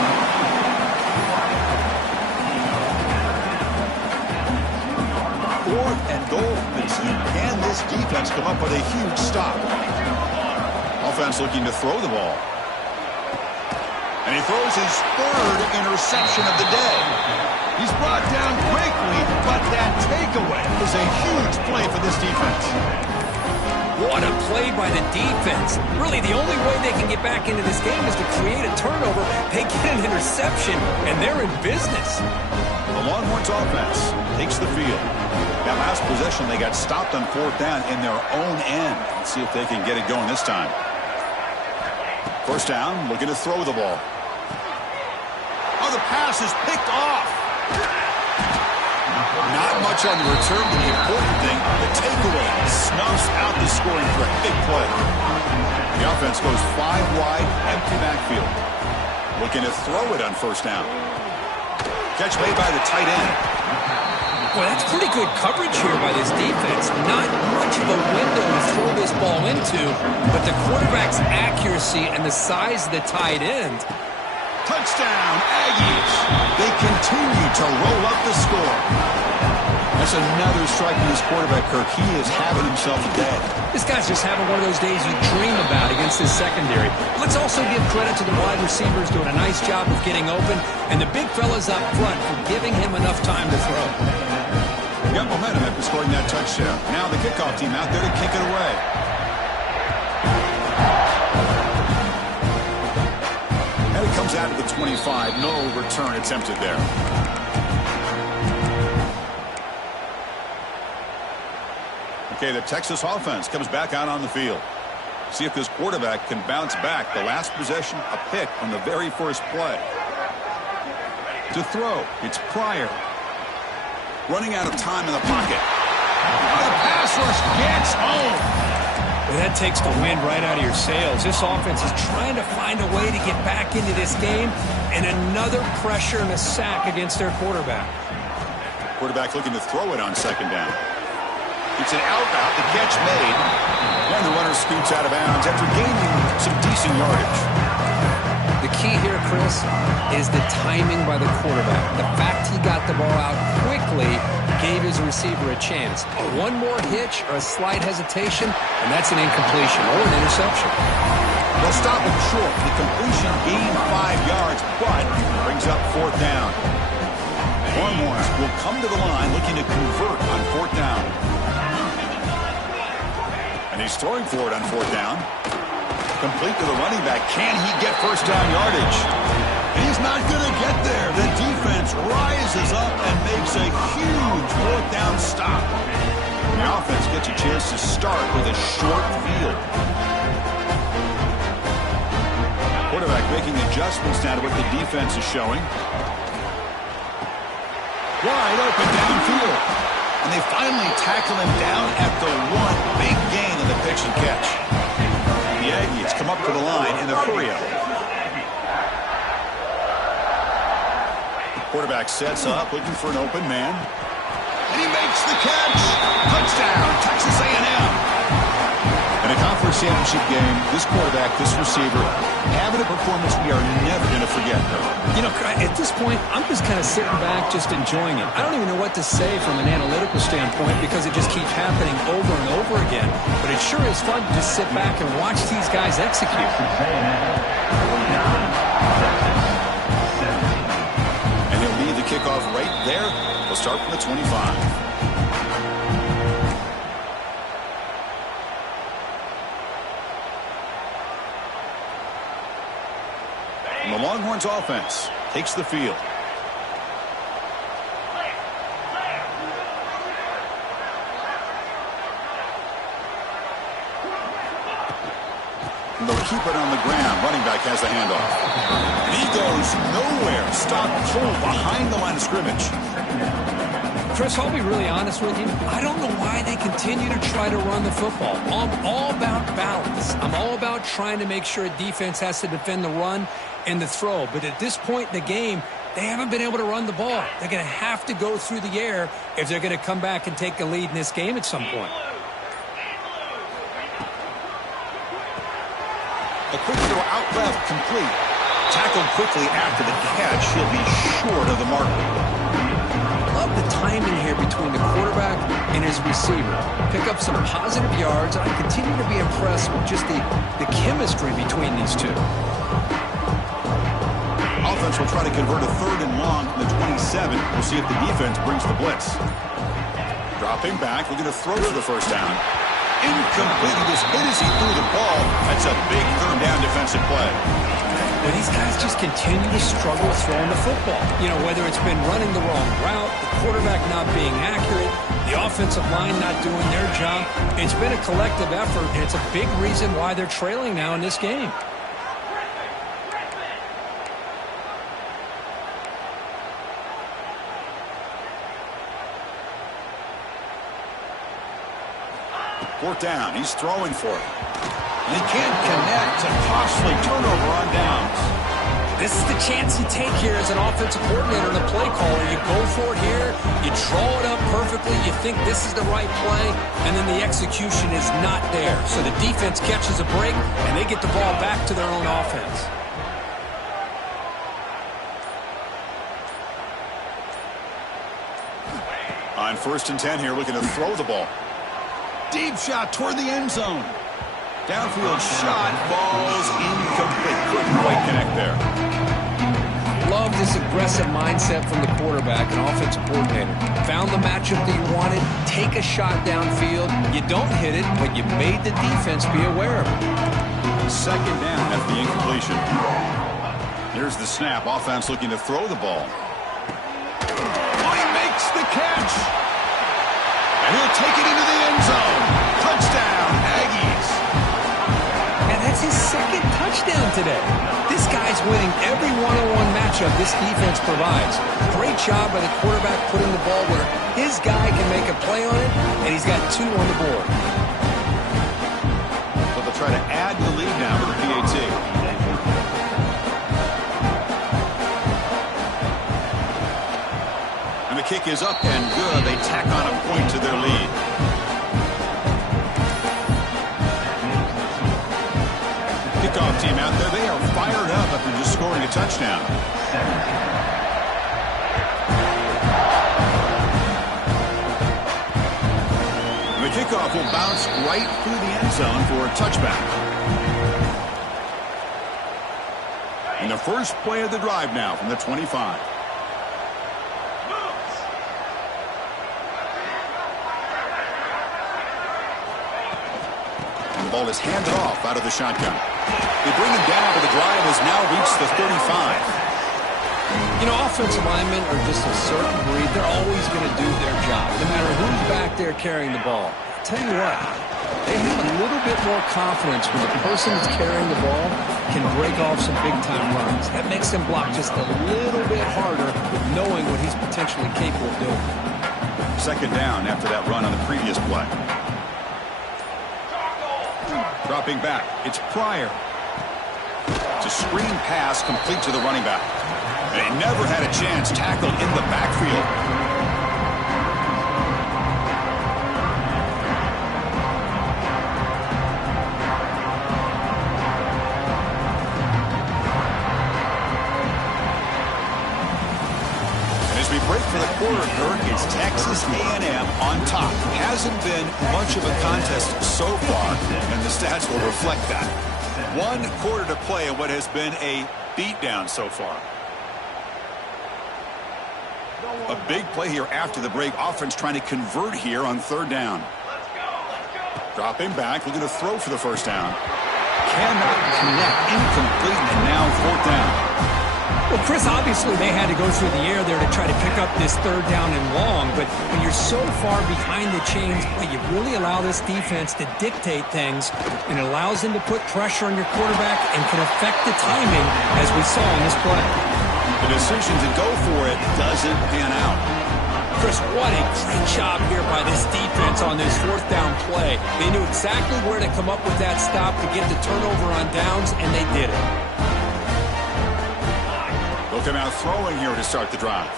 Fourth and goal from the team. Can this defense come up with a huge stop? Offense looking to throw the ball. And he throws his third interception of the day. He's brought down quickly, but that takeaway is a huge play for this defense. What a play by the defense. Really, the only way they can get back into this game is to create a turnover. They get an interception, and they're in business. The Longhorns offense takes the field. That last possession, they got stopped on fourth down in their own end. Let's see if they can get it going this time. First down, looking to throw the ball. Oh, the pass is picked off. Not much on the return, but the important thing, the takeaway snuffs out the scoring threat. Big play. The offense goes 5 wide, empty backfield. Looking to throw it on first down. Catch made by the tight end. Well, that's pretty good coverage here by this defense. Not much of a window to throw this ball into, but the quarterback's accuracy and the size of the tight end. Touchdown, Aggies. They continue to roll up the score. That's another strike from this quarterback, Kirk. He is having himself a day. This guy's just having one of those days you dream about against his secondary. Let's also give credit to the wide receivers doing a nice job of getting open, and the big fellas up front for giving him enough time to throw. Got momentum after scoring that touchdown. Now the kickoff team out there to kick it away. And it comes out of the 25. No return attempted there. Okay, the Texas offense comes back out on the field. See if this quarterback can bounce back. The last possession, a pick on the very first play. To throw, it's Pryor. Running out of time in the pocket. The pass rush gets home. Well, that takes the wind right out of your sails. This offense is trying to find a way to get back into this game, and another pressure and a sack against their quarterback. Quarterback looking to throw it on second down. It's an out route, the catch made, and the runner scoots out of bounds after gaining some decent yardage. The key here, Chris, is the timing by the quarterback. The fact he got the ball out quickly gave his receiver a chance. One more hitch or a slight hesitation, and that's an incompletion or an interception. They'll stop him short. The completion gained 5 yards, but brings up fourth down. Longhorns will come to the line looking to convert on fourth down. And he's throwing for it on fourth down. Complete to the running back. Can he get first down yardage? He's not going to get there. The defense rises up and makes a huge fourth down stop. The offense gets a chance to start with a short field. Quarterback making adjustments now to what the defense is showing. Wide open downfield. And they finally tackle him down at the one. Big gain in the pitch and catch. The Aggies come up to the line in the hurry-up. Quarterback sets up, looking for an open man. And he makes the catch. Touchdown, Texas A&M. In a conference championship game, this quarterback, this receiver, having a performance we are never going to forget. You know, at this point, I'm just kind of sitting back, just enjoying it. I don't even know what to say from an analytical standpoint because it just keeps happening over and over again. But it sure is fun to just sit back and watch these guys execute. And he'll lead the kickoff right there. We'll start from the 25. And the Longhorns offense takes the field. And they'll keep it on the ground. Running back has the handoff. And he goes nowhere. Stop pull behind the line of scrimmage. Chris, I'll be really honest with you. I don't know why they continue to try to run the football. I'm all about balance. I'm all about trying to make sure a defense has to defend the run and the throw. But at this point in the game, they haven't been able to run the ball. They're going to have to go through the air if they're going to come back and take a lead in this game at some point. A quick throw out left, complete. Tackled quickly after the catch. He'll be short of the mark. Love the timing here between the quarterback and his receiver. Pick up some positive yards, and I continue to be impressed with just the chemistry between these two. Offense will try to convert a third and long from the 27. We'll see if the defense brings the blitz. Dropping back, looking to throw for the first down. Incomplete. He was hit as he threw the ball. That's a big third down defensive play. But these guys just continue to struggle throwing the football. You know, whether it's been running the wrong route, the quarterback not being accurate, the offensive line not doing their job. It's been a collective effort, and it's a big reason why they're trailing now in this game. Fourth down. He's throwing for it. And he can't connect. A costly turnover on downs. This is the chance you take here as an offensive coordinator and a play caller. You go for it here. You draw it up perfectly. You think this is the right play. And then the execution is not there. So the defense catches a break, and they get the ball back to their own offense. On 1st and 10 here, looking to throw the ball. Deep shot toward the end zone. Downfield shot falls incomplete. Couldn't quite connect there. Love this aggressive mindset from the quarterback and offensive coordinator. Found the matchup that you wanted. Take a shot downfield. You don't hit it, but you made the defense be aware of it. Second down after the incompletion. Here's the snap. Offense looking to throw the ball. Oh, he makes the catch. And he'll take it into the end zone. Touchdown, Aggies. And that's his second touchdown today. This guy's winning every one-on-one matchup this defense provides. Great job by the quarterback putting the ball where his guy can make a play on it, and he's got 2 on the board. So they'll try to add the lead now with the PAT. And the kick is up and good. They tack on a point to their lead. Kickoff team out there. They are fired up after just scoring a touchdown. And the kickoff will bounce right through the end zone for a touchback. And the first play of the drive now from the 25. And the ball is handed off out of the shotgun. They bring him down, but the drive has now reached the 35. You know, offensive linemen are just a certain breed. They're always going to do their job, no matter who's back there carrying the ball. I'll tell you what, they have a little bit more confidence when the person that's carrying the ball can break off some big-time runs. That makes them block just a little bit harder with knowing what he's potentially capable of doing. Second down after that run on the previous play. Dropping back, it's Pryor. It's a screen pass complete to the running back. And he never had a chance tackled in the backfield. Break for the quarter, Kirk. It's Texas A&M on top. Hasn't been much of a contest so far, and the stats will reflect that. 1 quarter to play in what has been a beatdown so far. A big play here after the break. Offense trying to convert here on 3rd down. Dropping back, looking to throw for the first down. Cannot connect, incomplete, and now 4th down. Well, Chris, obviously they had to go through the air there to try to pick up this 3rd down and long, but when you're so far behind the chains, you really allow this defense to dictate things, and it allows them to put pressure on your quarterback and can affect the timing, as we saw in this play. The decision to go for it doesn't pan out. Chris, what a great job here by this defense on this 4th down play. They knew exactly where to come up with that stop to get the turnover on downs, and they did it. They'll come out throwing here to start the drive.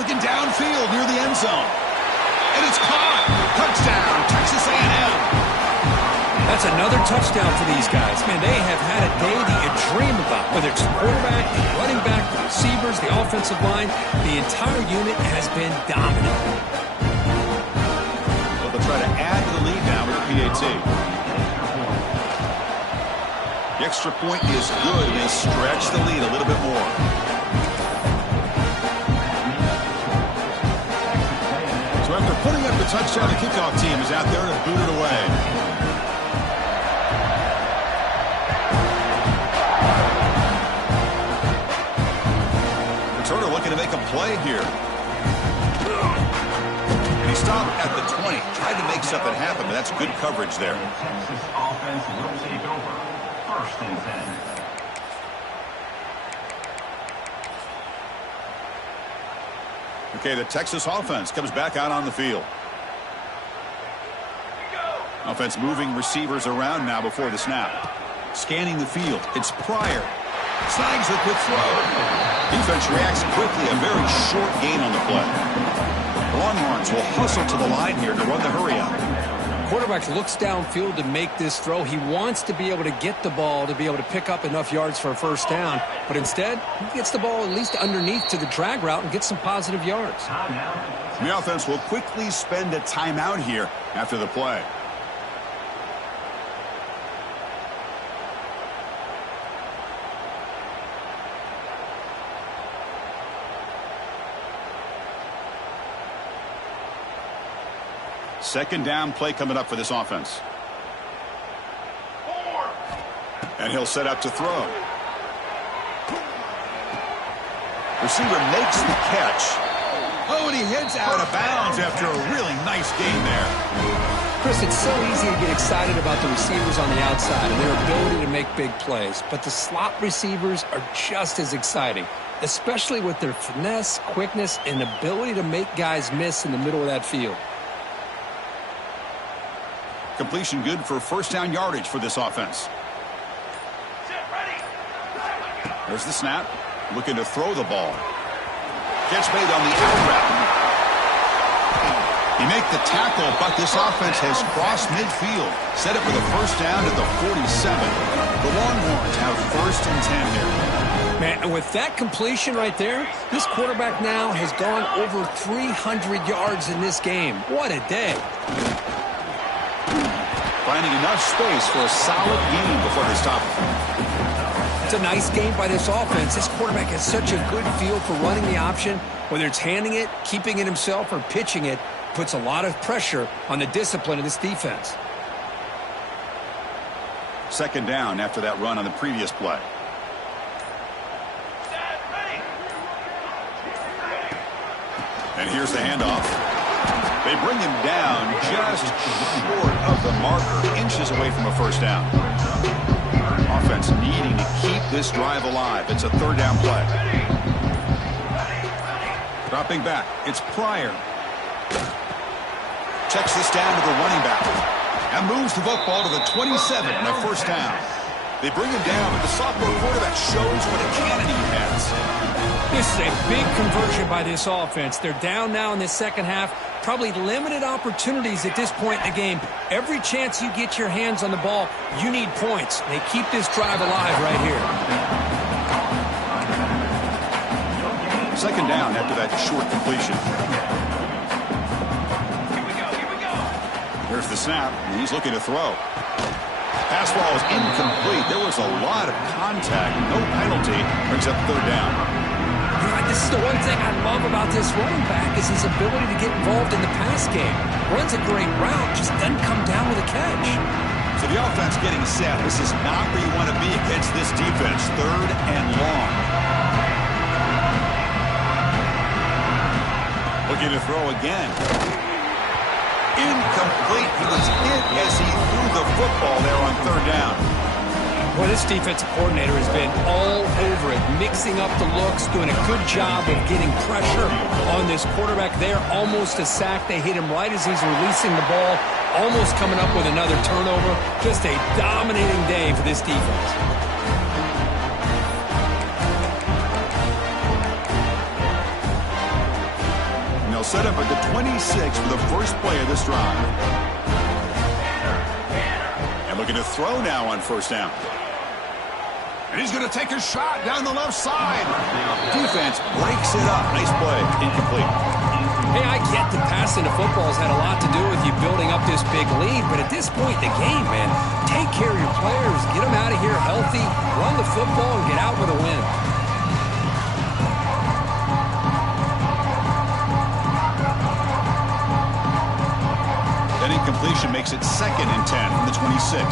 Looking downfield near the end zone. And it's caught. Touchdown, Texas A&M. That's another touchdown for these guys. Man, they have had a day that you dream about. Whether it's the quarterback, the running back, the receivers, the offensive line, the entire unit has been dominant. Well, they'll try to add to the lead now with the PAT. The extra point is good, and they stretch the lead a little bit more. So after putting up the touchdown, the kickoff team is out there to boot it away. Returner looking to make a play here. And he stopped at the 20. Tried to make something happen, but that's good coverage there. Texas offense will take over. 1st and 10. Okay, the Texas offense comes back out on the field. Offense moving receivers around now before the snap. Scanning the field. It's Pryor. Snags the quick throw. Defense reacts quickly. A very short gain on the play. Longhorns will hustle to the line here to run the hurry up. Quarterback looks downfield to make this throw. He wants to be able to get the ball to be able to pick up enough yards for a 1st down. But instead, he gets the ball at least underneath to the drag route and gets some positive yards. The offense will quickly spend a timeout here after the play. Second down play coming up for this offense. And he'll set up to throw. Receiver makes the catch. Oh, and he heads out of bounds after a really nice gain there. Chris, it's so easy to get excited about the receivers on the outside and their ability to make big plays, but the slot receivers are just as exciting, especially with their finesse, quickness, and ability to make guys miss in the middle of that field. Completion good for first down yardage for this offense. There's the snap. Looking to throw the ball. Catch made on the out route. He make the tackle, but this offense has crossed midfield. Set it for the first down at the 47. The Longhorns have first and 10 here. Man, and with that completion right there, this quarterback now has gone over 300 yards in this game. What a day. Finding enough space for a solid gain before they stop it. It's a nice game by this offense. This quarterback has such a good feel for running the option. Whether it's handing it, keeping it himself, or pitching it, puts a lot of pressure on the discipline of this defense. Second down after that run on the previous play. And here's the handoff. They bring him down just short of the marker, inches away from a first down. Offense needing to keep this drive alive. It's a third down play. Dropping back, it's Pryor. Checks this down to the running back. And moves the football to the 27 and a first down. They bring him down, but the sophomore quarterback shows what a cannon he has. This is a big conversion by this offense. They're down now in the second half. Probably limited opportunities at this point in the game. Every chance you get your hands on the ball, you need points. They keep this drive alive right here. Second down after that short completion. Here's the snap, and he's looking to throw. Pass ball is incomplete. There was a lot of contact. No penalty. Brings up third down. This is the one thing I love about this running back is his ability to get involved in the pass game. Runs a great route, just doesn't come down with a catch. So the offense getting set. This is not where you want to be against this defense. Third and long. Looking to throw again. Incomplete. He was hit as he threw the football there on third down. Well, this defensive coordinator has been all over it, mixing up the looks, doing a good job of getting pressure on this quarterback there. Almost a sack. They hit him right as he's releasing the ball, almost coming up with another turnover. Just a dominating day for this defense. And they'll set up at the 26 for the first play of this drive. And looking to throw now on first down. And he's going to take a shot down the left side. Defense breaks it up. Nice play. Incomplete. Hey, I get that passing the football has had a lot to do with you building up this big lead, but at this point in the game, man, take care of your players. Get them out of here healthy, run the football, and get out with a win. That incompletion makes it second and 10 from the 26.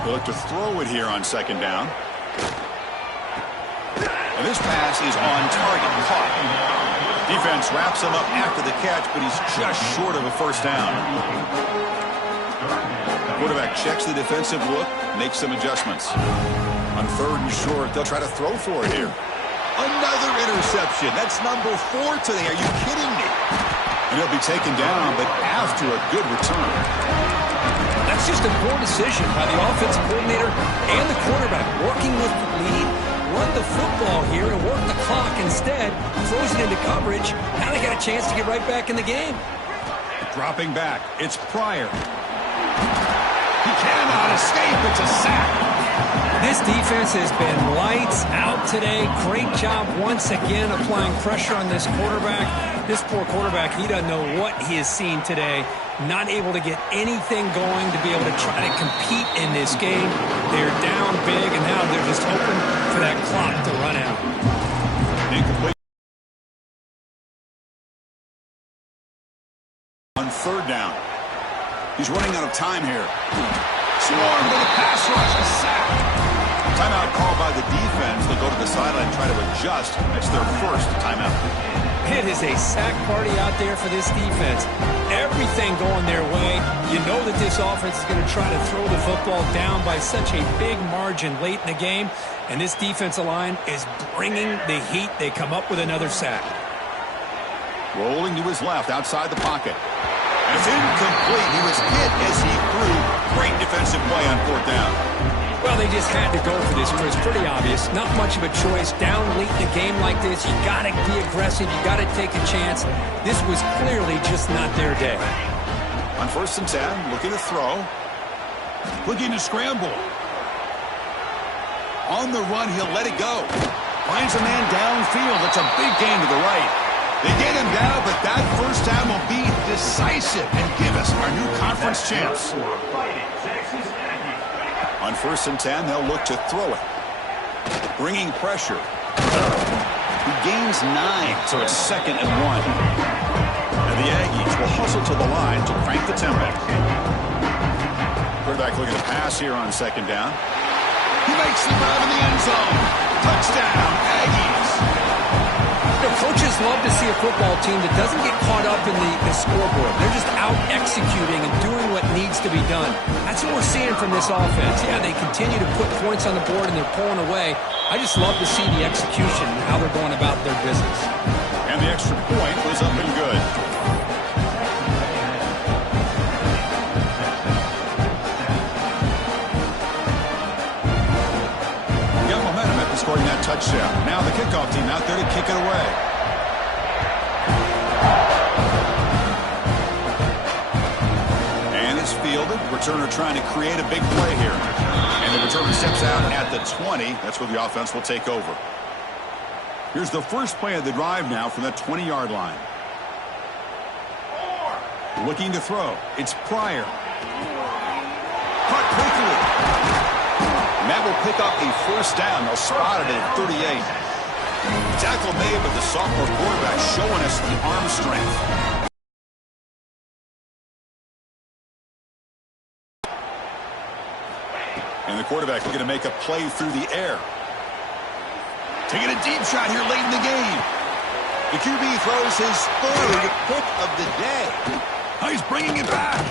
They'll look to throw it here on second down. And this pass is on target. Caught. Defense wraps him up after the catch, but he's just short of a first down. Quarterback checks the defensive look, makes some adjustments. On third and short, they'll try to throw for it here. Another interception. That's number 4 today. Are you kidding me? And he'll be taken down, but after a good return. That's just a poor decision by the offensive coordinator and the quarterback. Working with the lead, run the football here and work the clock instead. Throws it into coverage. Now they got a chance to get right back in the game. Dropping back, it's Pryor. He cannot escape. It's a sack. This defense has been lights out today. Great job once again applying pressure on this quarterback. This poor quarterback, he doesn't know what he has seen today. Not able to get anything going to be able to try to compete in this game. They're down big, and now they're just hoping for that clock to run out. Incomplete. On third down. He's running out of time here. Swarm with a pass rush, a sack. Timeout called by the defense. They'll go to the sideline and try to adjust. That's their first timeout. It is a sack party out there for this defense. Everything going their way. You know that this offense is going to try to throw the football down by such a big margin late in the game. And this defensive line is bringing the heat. They come up with another sack. Rolling to his left outside the pocket. It's incomplete. He was hit as he threw. Great defensive play on fourth down. Well, they just had to go for this, Chris. Pretty obvious. Not much of a choice. Down late in a game like this, you got to be aggressive. You got to take a chance. This was clearly just not their day. On 1st and 10, looking to throw. Looking to scramble. On the run, he'll let it go. Finds a man downfield. It's a big gain to the right. They get him down, but that first down will be decisive and give us our new conference champs. On 1st and 10, they'll look to throw it. Bringing pressure. He gains 9, so it's 2nd and 1. And the Aggies will hustle to the line to crank the tempo. Quarterback looking to pass here on 2nd down. He makes the grab in the end zone. Touchdown, Aggies. Coaches love to see a football team that doesn't get caught up in the scoreboard. They're just out executing and doing what needs to be done. That's what we're seeing from this offense. Yeah, they continue to put points on the board and they're pulling away. I just love to see the execution and how they're going about their business. And the extra point was up and good. Got momentum after scoring that touchdown. Now the kickoff team out there to kick it away. Fielded. Returner trying to create a big play here. And the returner steps out at the 20. That's where the offense will take over. Here's the first play of the drive now from the 20-yard line. Looking to throw. It's Pryor. Caught quickly. And that will pick up a first down. They'll spot it at 38. Tackle made, but the sophomore quarterback showing us the arm strength. And the quarterback looking to make a play through the air. Taking a deep shot here late in the game. The QB throws his 3rd pick of the day. Oh, he's bringing it back.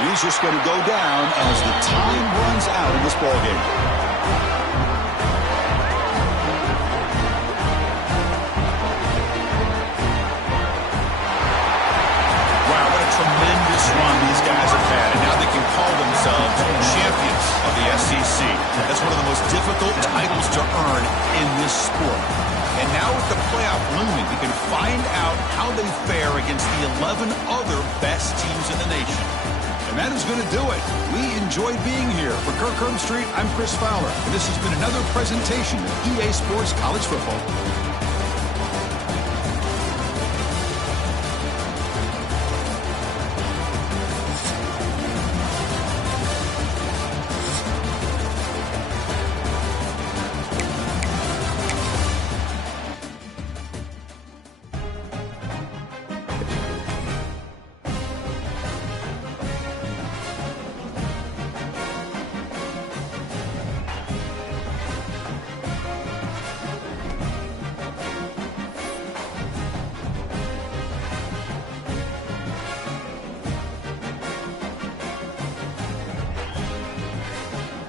And he's just going to go down as the time runs out in this ballgame. Wow, what a tremendous run these guys have had. And now they can call themselves champions of the SEC. That's one of the most difficult titles to earn in this sport. And now with the playoff looming, we can find out how they fare against the 11 other best teams in the nation. And that is going to do it. We enjoyed being here. For Kirk Street, I'm Chris Fowler. And this has been another presentation of EA Sports College Football.